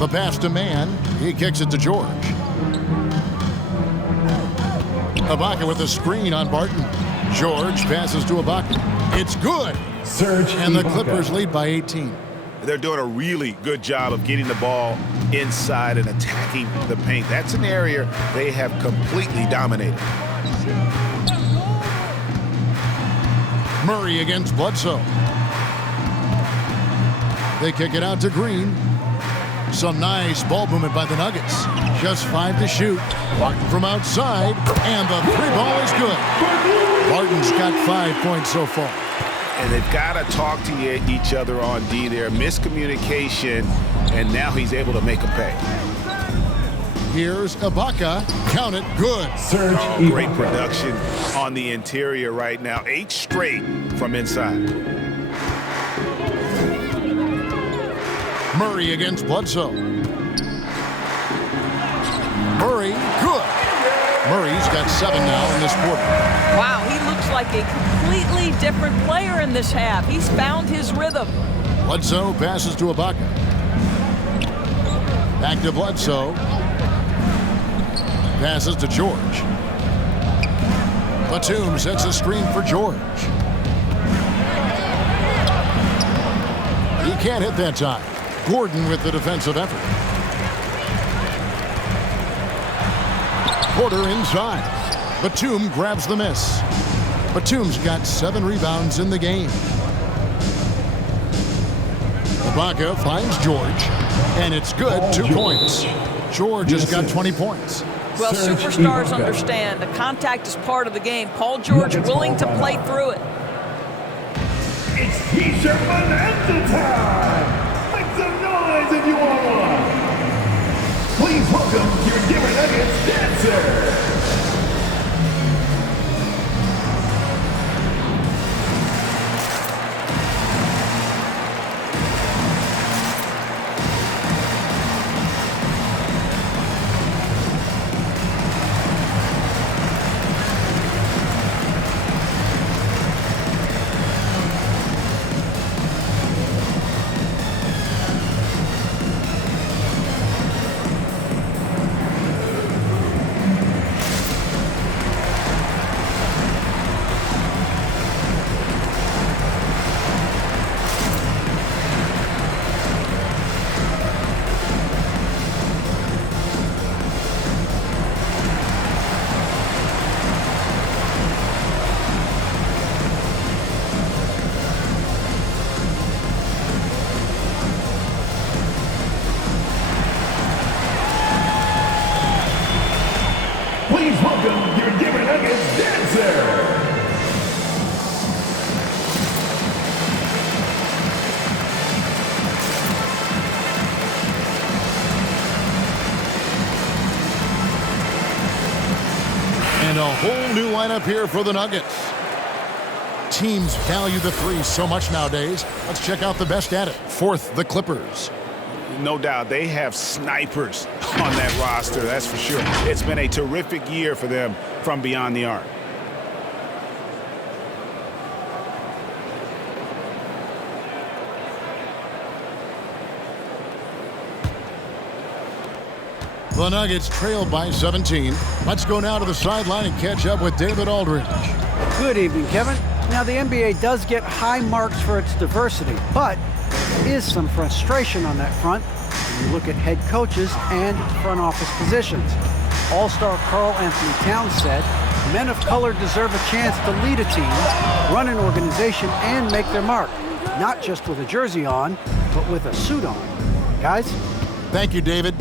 The pass to Mann. He kicks it to George. Ibaka with a screen on Barton. George passes to Ibaka. It's good. Serge and the Clippers lead by 18. They're doing a really good job of getting the ball inside and attacking the paint. That's an area they have completely dominated. Murray against Bledsoe. They kick it out to Green. Some nice ball movement by the Nuggets. Just 5 to shoot. Barton from outside, and the 3 ball is good. Barton's got 5 points so far. And they've got to talk to each other on D there. Miscommunication, and now he's able to make a pay. Here's Ibaka. Count it. Good. Great production on the interior right now. 8 straight from inside. Murray against Bledsoe. Murray, good. Murray's got 7 now in this quarter. Wow, he looks like a completely different player in this half. He's found his rhythm. Bledsoe passes to Ibaka. Back to Bledsoe. Passes to George. Batum sets a screen for George. He can't hit that time. Gordon with the defensive effort. Porter inside. Batum grabs the miss. Batum's got 7 rebounds in the game. Ibaka finds George, and it's good. 2 points. George has got 20 points. Well, superstars understand the contact is part of the game. Paul George willing to play through it. It's T-shirt bonanza time! Make some noise if you want one! Please welcome your Denver Nuggets dancer! Please welcome your Denver Nuggets dancer! And a whole new lineup here for the Nuggets. Teams value the 3 so much nowadays. Let's check out the best at it. 4th, the Clippers. No doubt they have snipers on that roster, that's for sure. It's been a terrific year for them from beyond the arc. The Nuggets trailed by 17. Let's go now to the sideline and catch up with David Aldridge. Good evening, Kevin. Now, the NBA does get high marks for its diversity, but there is some frustration on that front when you look at head coaches and front office positions. All-star Karl Anthony Towns said, men of color deserve a chance to lead a team, run an organization, and make their mark, not just with a jersey on, but with a suit on. Guys? Thank you, David.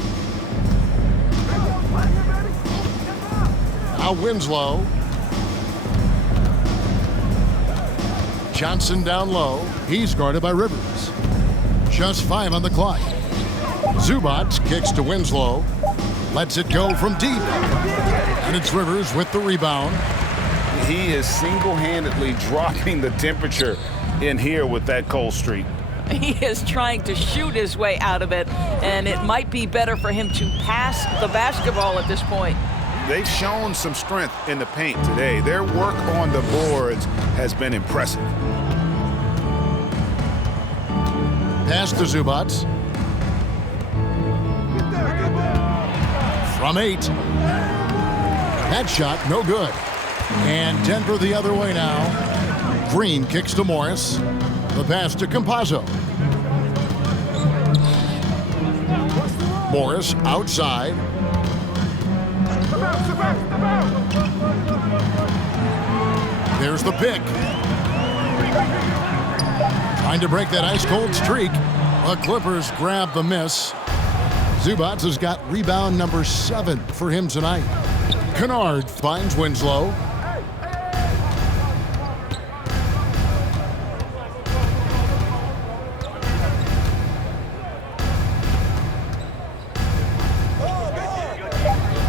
Now Winslow. Johnson down low. He's guarded by Rivers. Just 5 on the clock. Zubac kicks to Winslow. Lets it go from deep. And it's Rivers with the rebound. He is single-handedly dropping the temperature in here with that cold streak. He is trying to shoot his way out of it, and it might be better for him to pass the basketball at this point. They've shown some strength in the paint today. Their work on the boards has been impressive. Pass to Zubac. From 8. That shot, no good. And Denver the other way now. Green kicks to Morris. The pass to Campazzo. Morris outside. There's the pick. Trying to break that ice-cold streak. The Clippers grab the miss. Zubac has got rebound number 7 for him tonight. Kennard finds Winslow.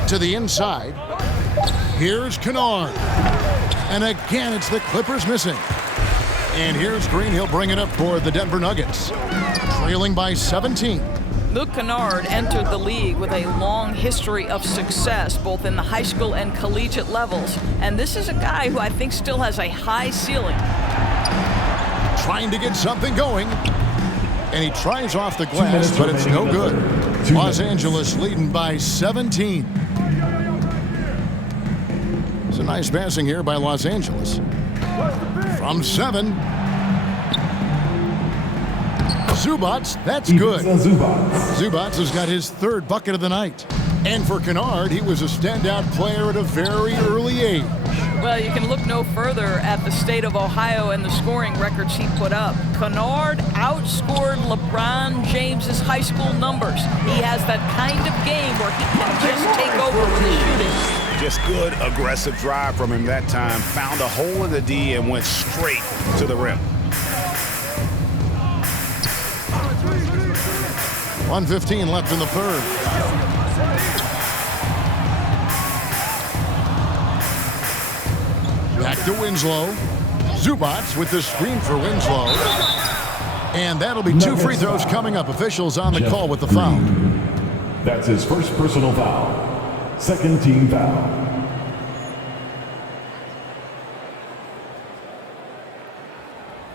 To the inside. Here's Kennard. And again, it's the Clippers missing. And here's Green. He'll bring it up for the Denver Nuggets. Trailing by 17. Luka Kennard entered the league with a long history of success, both in the high school and collegiate levels. And this is a guy who I think still has a high ceiling. Trying to get something going. And he tries off the glass, but it's no good. Los Angeles leading by 17. It's a nice passing here by Los Angeles. From 7. Zubats, that's good. Zubats has got his 3rd bucket of the night. And for Kennard, he was a standout player at a very early age. Well, you can look no further at the state of Ohio and the scoring records he put up. Kennard outscored LeBron James's high school numbers. He has that kind of game where he can just take over with his shooting. Just good, aggressive drive from him that time. Found a hole in the D and went straight to the rim. 1:15 left in the 3rd. Back to Winslow. Zubats with the screen for Winslow. And that'll be 2 free throws coming up. Officials on the call with the foul. That's his first personal foul. 2nd team foul.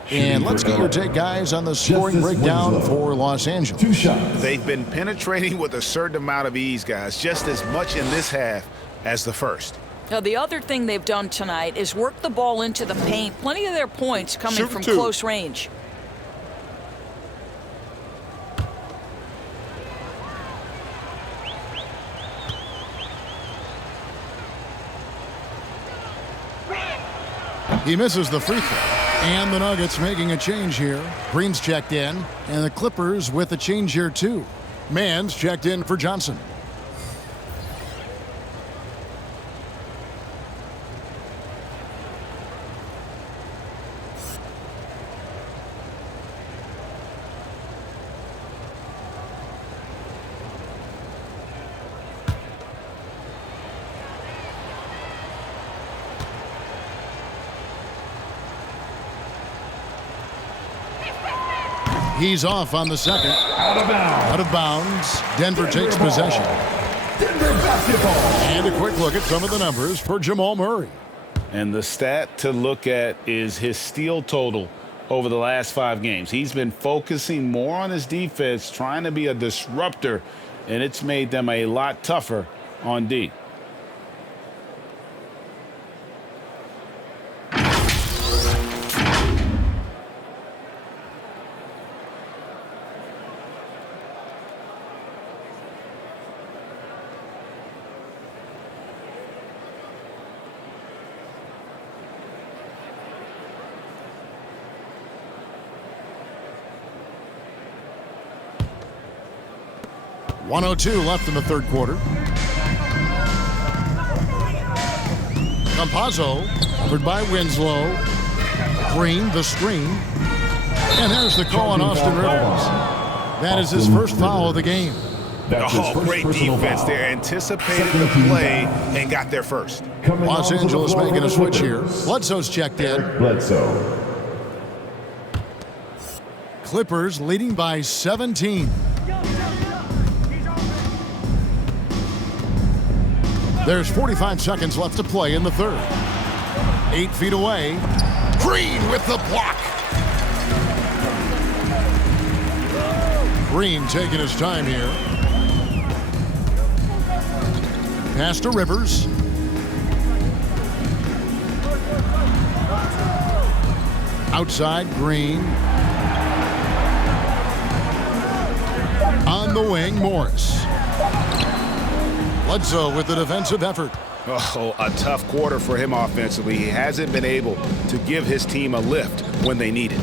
And let's get your take, guys, on the scoring breakdown for Los Angeles. 2 shots. They've been penetrating with a certain amount of ease, guys, just as much in this half as the first. Now, the other thing they've done tonight is work the ball into the paint. Plenty of their points coming from close range. He misses the free throw. And the Nuggets making a change here. Green's checked in, and the Clippers with a change here too. Mann's checked in for Johnson. He's off on the 2nd. Out of bounds. Out of bounds. Denver takes possession. Denver basketball. And a quick look at some of the numbers for Jamal Murray. And the stat to look at is his steal total over the last 5 games. He's been focusing more on his defense, trying to be a disruptor, and it's made them a lot tougher on D. .102 left in the 3rd quarter. Campazzo, covered by Winslow. Green, the screen. And there's the call on Austin Rivers. That is his first foul of the game. Oh, great defense there. Anticipated the play and got there first. Los Angeles making a switch here. Bledsoe's checked in. Bledsoe. Clippers leading by 17. There's 45 seconds left to play in the 3rd. 8 feet away. Green with the block. Green taking his time here. Pass to Rivers. Outside, Green. On the wing, Morris. Bledsoe with the defensive effort. Oh, a tough quarter for him offensively. He hasn't been able to give his team a lift when they need it.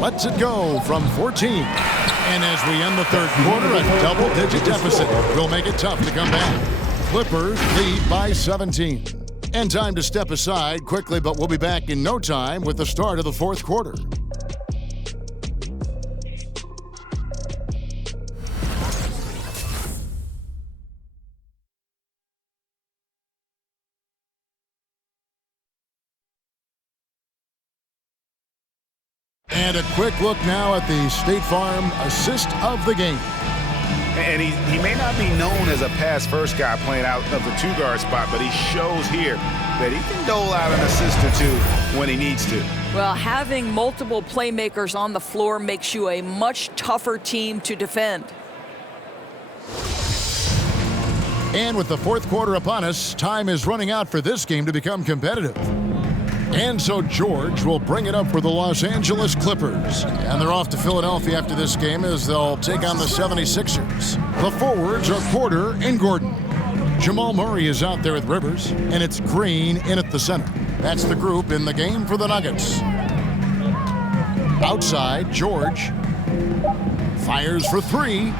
Lets it go from 14. And as we end the 3rd quarter, a double-digit deficit will make it tough to come back. Clippers lead by 17. And time to step aside quickly, but we'll be back in no time with the start of the 4th quarter. And a quick look now at the State Farm assist of the game. And he may not be known as a pass-first guy playing out of the 2-guard spot, but he shows here that he can dole out an assist or 2 when he needs to. Well, having multiple playmakers on the floor makes you a much tougher team to defend. And with the fourth quarter upon us, time is running out for this game to become competitive. And so George will bring it up for the Los Angeles Clippers. And they're off to Philadelphia after this game as they'll take on the 76ers. The forwards are Porter and Gordon. Jamal Murray is out there with Rivers, and it's Green in at the center. That's the group in the game for the Nuggets. Outside, George fires for three.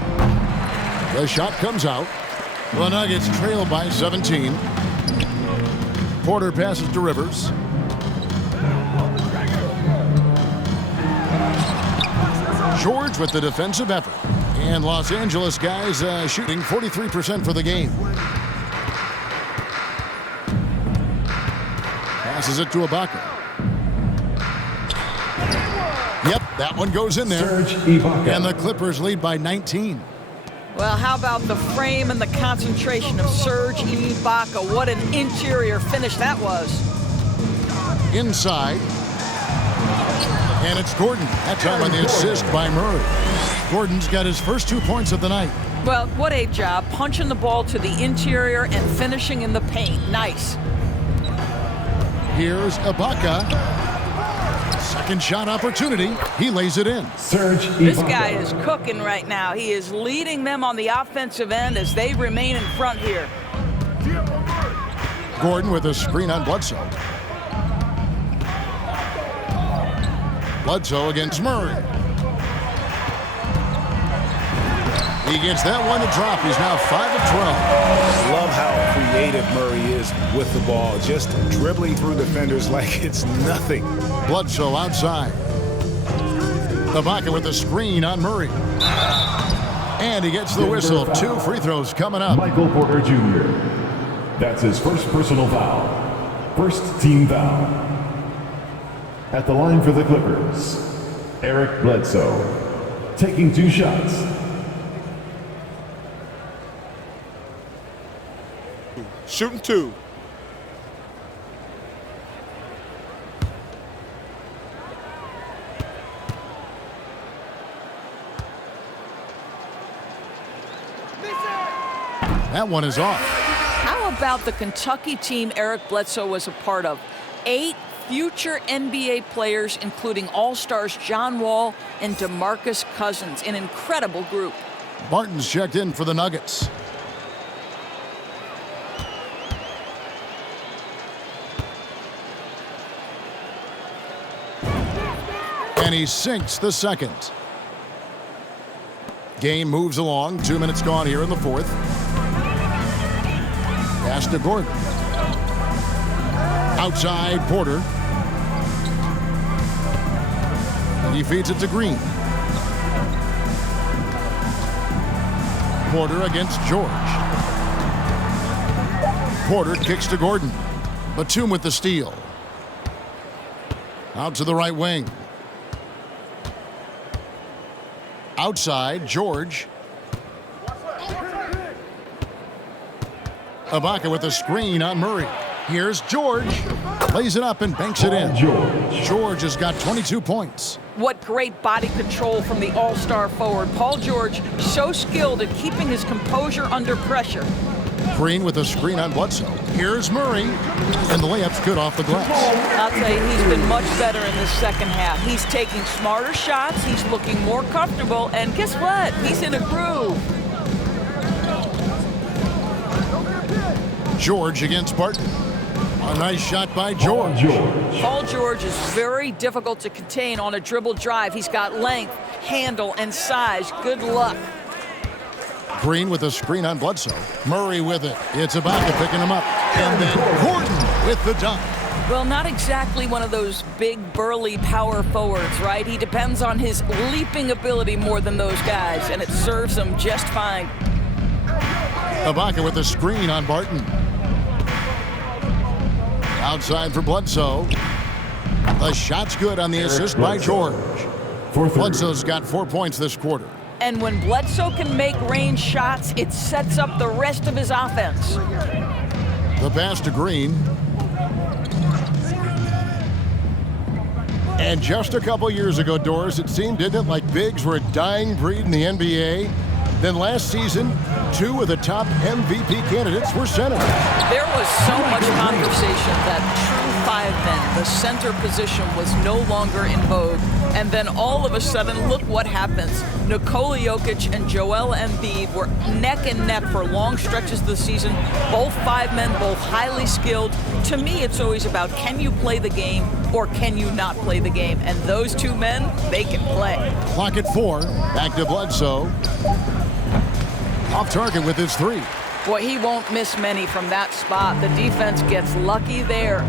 The shot comes out. The Nuggets trail by 17. Porter passes to Rivers. George with the defensive effort. And Los Angeles guys shooting 43% for the game. Passes it to Ibaka. Yep, that one goes in there. And the Clippers lead by 19. Well, how about the frame and the concentration of Serge Ibaka? What an interior finish that was. Inside. And it's Gordon. That time on the assist by Murray. Gordon's got his first 2 points of the night. Well, what a job. Punching the ball to the interior and finishing in the paint. Nice. Here's Ibaka. Second shot opportunity. He lays it in. This guy is cooking right now. He is leading them on the offensive end as they remain in front here. Gordon with a screen on Bledsoe. Bledsoe against Murray. He gets that one to drop. He's now 5 of 12. Love how creative Murray is with the ball, just dribbling through defenders like it's nothing. Bledsoe outside. Ibaka with a screen on Murray. And he gets the whistle. 2 free throws coming up. Michael Porter Jr. That's his first personal foul. First team foul. At the line for the Clippers, Eric Bledsoe, taking 2 shots. Shooting 2. That one is off. How about the Kentucky team Eric Bledsoe was a part of? 8 future NBA players, including All-Stars John Wall and DeMarcus Cousins. An incredible group. Martin's checked in for the Nuggets. And he sinks the second. Game moves along. 2 minutes gone here in the fourth. Pass to Gordon. Outside, Porter. And he feeds it to Green. Porter against George. Porter kicks to Gordon. Batum with the steal. Out to the right wing. Outside, George. Ibaka with a screen on Murray. Here's George. Lays it up and banks it in. George has got 22 points. What great body control from the all-star forward. Paul George, so skilled at keeping his composure under pressure. Green with a screen on Bledsoe. Here's Murray. And the layup's good off the glass. I'll tell you, he's been much better in the second half. He's taking smarter shots. He's looking more comfortable. And guess what? He's in a groove. George against Barton. A nice shot by George. Paul George is very difficult to contain on a dribble drive. He's got length, handle, and size. Good luck. Green with a screen on Bledsoe. Murray with it. It's Ibaka picking him up. And then Gordon with the dunk. Well, not exactly one of those big, burly power forwards, right? He depends on his leaping ability more than those guys, and it serves him just fine. Ibaka with a screen on Barton. Outside for Bledsoe. The shot's good on the assist by George. Bledsoe's got 4 points this quarter. And when Bledsoe can make range shots, it sets up the rest of his offense. The pass to Green. And just a couple years ago, Doris, it seemed, didn't it, like bigs were a dying breed in the NBA? Then last season, Two of the top MVP candidates were centers. There was so much conversation that true 5 men, the center position, was no longer in vogue. And then all of a sudden, look what happens. Nikola Jokic and Joel Embiid were neck and neck for long stretches of the season. Both 5 men, both highly skilled. To me, it's always about, can you play the game or can you not play the game? And those 2 men, they can play. Clock at 4. Back to Bledsoe. Off target with his 3. Boy, he won't miss many from that spot. The defense gets lucky there.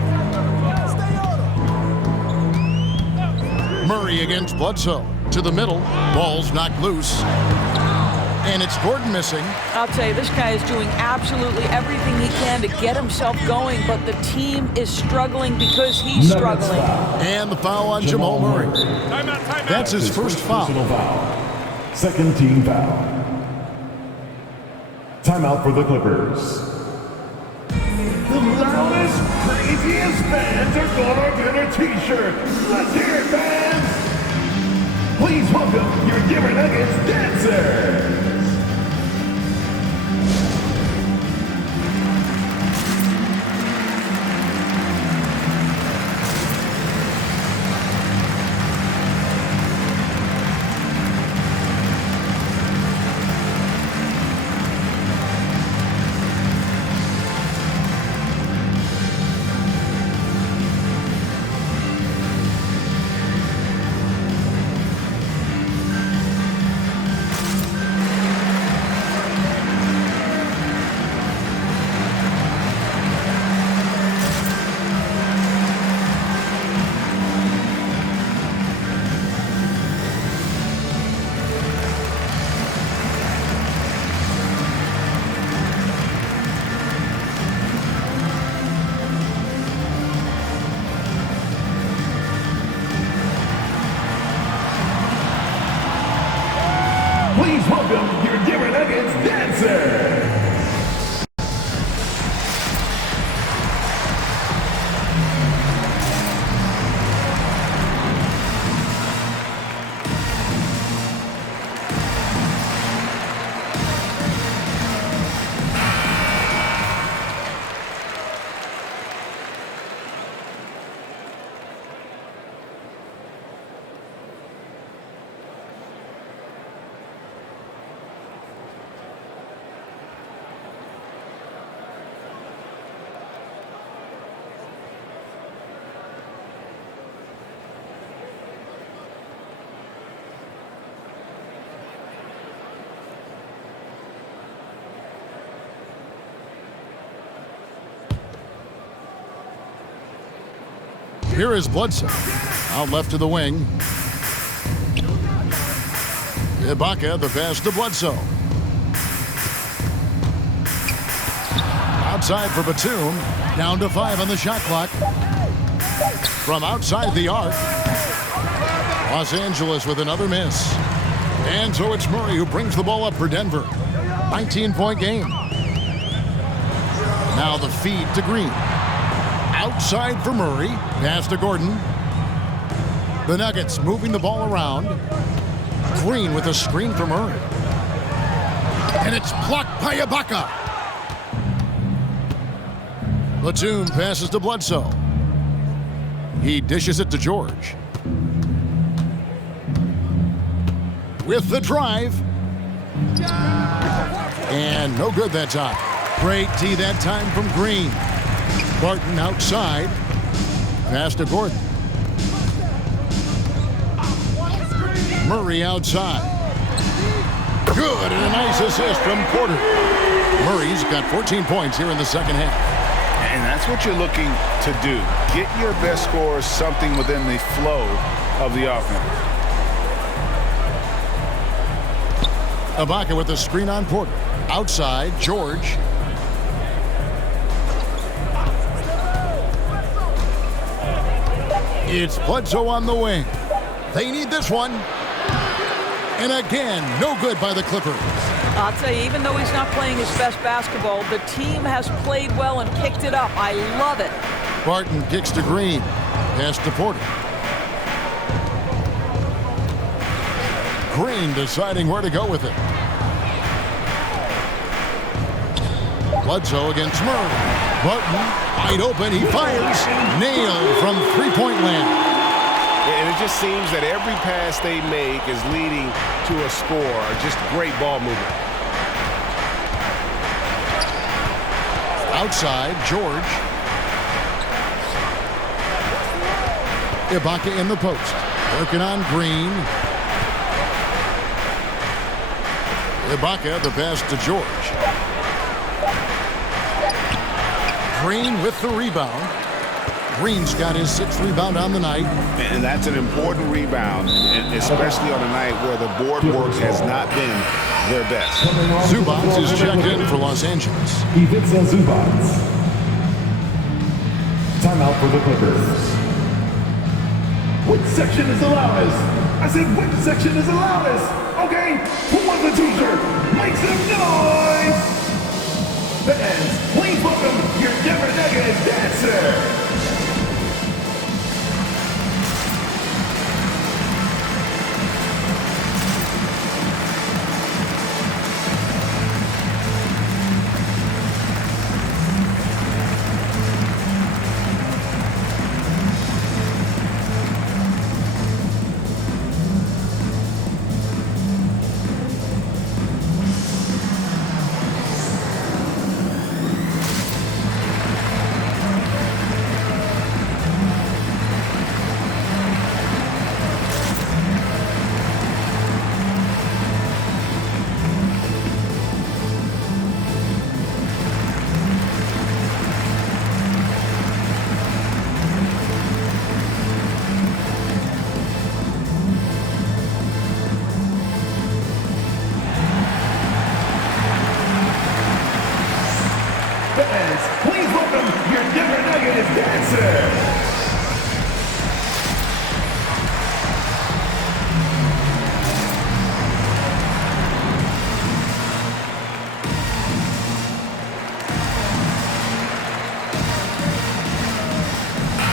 Murray against Bledsoe. To the middle. Ball's knocked loose. And it's Gordon missing. I'll tell you, this guy is doing absolutely everything he can to get himself going, but the team is struggling because he's struggling. And the foul on Jamal Murray. Timeout. That's his first foul. Second team foul. Timeout for the Clippers. The loudest, craziest fans are gonna get a t-shirt. Let's hear it, fans! Please welcome your Denver Nuggets dancers. Please welcome your Denver Nuggets dancers. Here is Bledsoe. Out left to the wing. Ibaka, the pass to Bledsoe. Outside for Batum. Down to 5 on the shot clock. From outside the arc. Los Angeles with another miss. And so it's Murray who brings the ball up for Denver. 19-point game. Now the feed to Green. Outside for Murray. Pass to Gordon. The Nuggets moving the ball around. Green with a screen for Murray. And it's blocked by Ibaka. Batum passes to Bledsoe. He dishes it to George. With the drive. And no good that time. Great D that time from Green. Barton outside. Pass to Gordon. Murray outside. Good, and a nice assist from Porter. Murray's got 14 points here in the second half. And that's what you're looking to do. Get your best scorers something within the flow of the offense. Ibaka with a screen on Porter. Outside, George. It's Bledsoe on the wing. They need this one. And again, no good by the Clippers. I'll tell you, even though he's not playing his best basketball, the team has played well and picked it up. I love it. Barton kicks to Green. Pass to Porter. Green deciding where to go with it. Bledsoe against Murray. Barton, wide open, he fires. Nailed from three-point land. And it just seems that every pass they make is leading to a score. Just great ball movement. Outside, George. Ibaka in the post. Working on Green. Ibaka, the pass to George. Green with the rebound. Green's got his 6th rebound on the night. And that's an important rebound, especially on a night where the board work has not been their best. Zubac is checked in for Los Angeles. Ivica Zubac. Timeout for the Clippers. Which section is the loudest? I said, which section is the loudest? Okay, who wants a t-shirt? Make some noise! Fans, please welcome your Denver Nuggets dancer! Please welcome your Denver Nuggets dancer.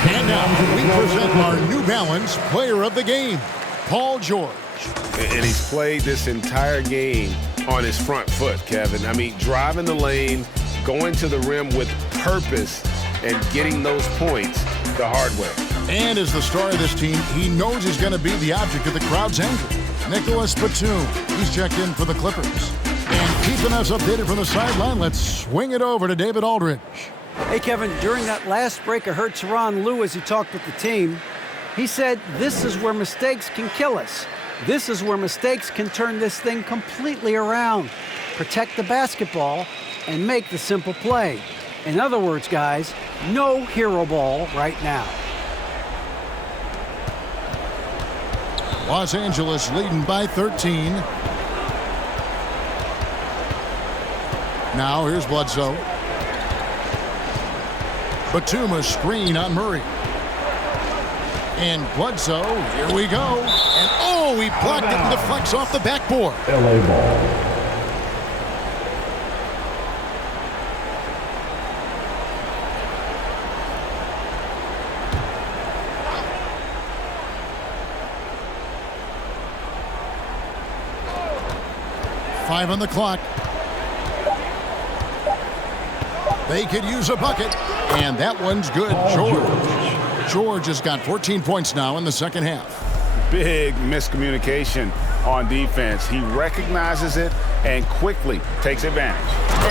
And now we present our New Balance Player of the Game, Paul George. And he's played this entire game on his front foot, Kevin. I mean, driving the lane, going to the rim with purpose, and getting those points the hard way. And as the star of this team, he knows he's going to be the object of the crowd's anger. Nicholas Batum, he's checked in for the Clippers. And keeping us updated from the sideline, let's swing it over to David Aldridge. Hey, Kevin, during that last break, I heard Tyronn Lue as he talked with the team. He said, this is where mistakes can kill us. This is where mistakes can turn this thing completely around. Protect the basketball and make the simple play. In other words, guys, no hero ball right now. Los Angeles leading by 13. Now here's Bledsoe. Batum a screen on Murray. And Bledsoe, here we go. And oh, he blocked it and deflects off the backboard. LA ball. Five on the clock. They could use a bucket, and that one's good. George has got 14 points now in the second half. Big miscommunication on defense. He recognizes it and quickly takes advantage.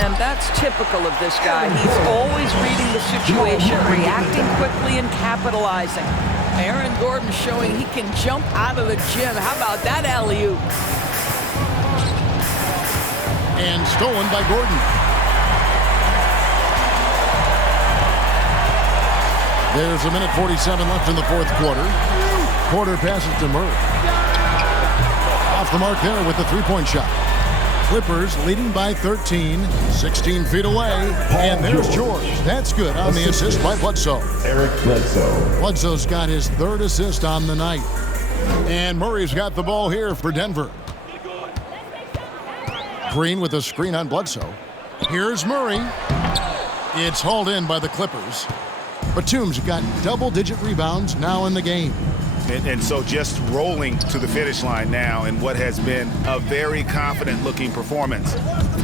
And that's typical of this guy. He's always reading the situation, reacting quickly and capitalizing. Aaron Gordon showing he can jump out of the gym. How about that alley-oop? And stolen by Gordon. There's a minute 47 left in the fourth quarter. Porter passes to Murray. Off the mark there with the three-point shot. Clippers leading by 13, 16 feet away. And there's George. That's good on the assist by Bledsoe. Eric Bledsoe. Bledsoe's got his third assist on the night. And Murray's got the ball here for Denver. Green with a screen on Bledsoe. Here's Murray. It's hauled in by the Clippers. Batum's got double-digit rebounds now in the game. And so just rolling to the finish line now in what has been a very confident-looking performance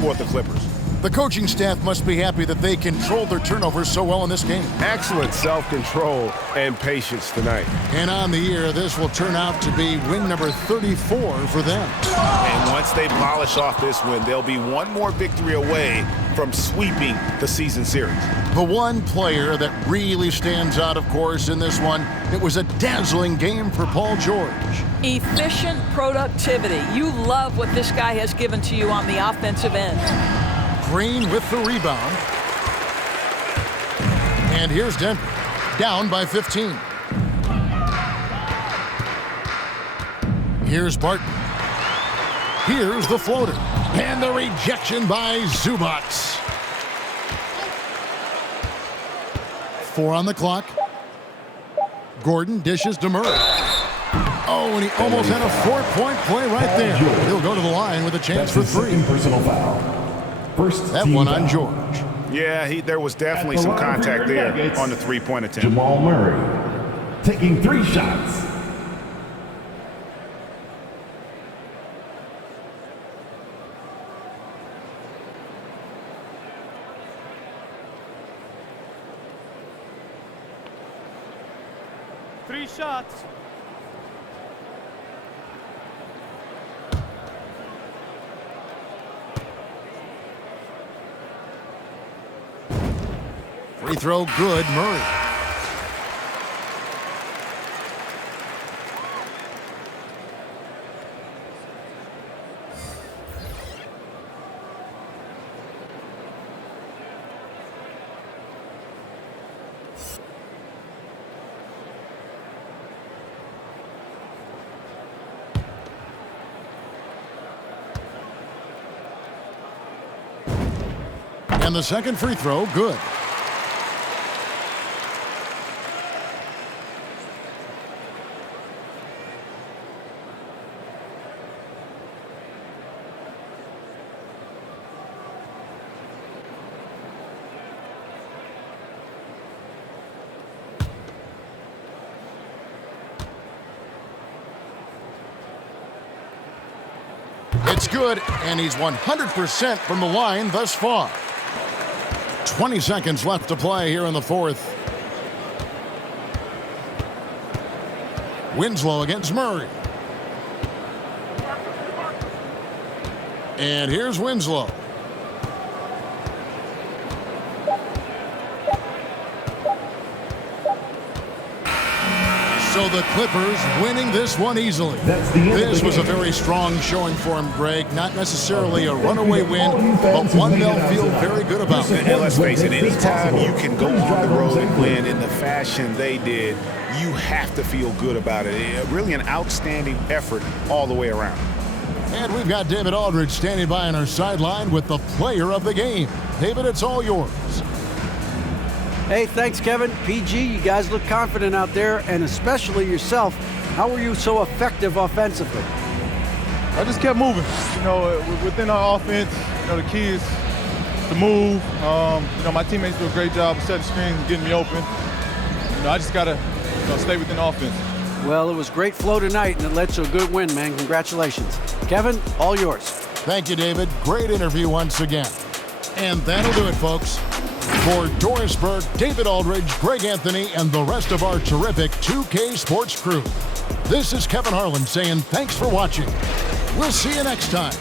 for the Clippers. The coaching staff must be happy that they controlled their turnovers so well in this game. Excellent self-control and patience tonight. And on the year, this will turn out to be win number 34 for them. And once they polish off this win, they'll be one more victory away from sweeping the season series. The one player that really stands out, of course, in this one, it was a dazzling game for Paul George. Efficient productivity. You love what this guy has given to you on the offensive end. Green with the rebound. And here's Denver, down by 15. Here's Barton. Here's the floater. And the rejection by Zubac. 4 on the clock. Gordon dishes to Murray. Oh, and he almost had a 4-point play right there. He'll go to the line with a chance for 3. Personal foul. First that one on George. Yeah, there was definitely some contact there on the three-point attempt. Jamal Murray taking 3 shots. Three shots. Free throw good, Murray. And the second free throw, good. It's good, and he's 100% from the line thus far. 20 seconds left to play here in the fourth. Winslow against Murray. And here's Winslow. So the Clippers winning this one easily. This was a very strong showing for him, Greg. Not necessarily a runaway win, but one they'll feel very good about. And let's face it, anytime you can go on the road and win in the fashion they did, you have to feel good about it. Really an outstanding effort all the way around. And we've got David Aldridge standing by on our sideline with the player of the game. David, it's all yours. Hey, thanks, Kevin. PG, you guys look confident out there, and especially yourself. How were you so effective offensively? I just kept moving. You know, within our offense, you know, the key is to move. You know, my teammates do a great job of setting screens and getting me open. You know, I just got to stay within offense. Well, it was great flow tonight, and it led to a good win, man. Congratulations. Kevin, all yours. Thank you, David. Great interview once again. And that'll do it, folks. For Doris Burke, David Aldridge, Greg Anthony, and the rest of our terrific 2K Sports crew, this is Kevin Harlan saying thanks for watching. We'll see you next time.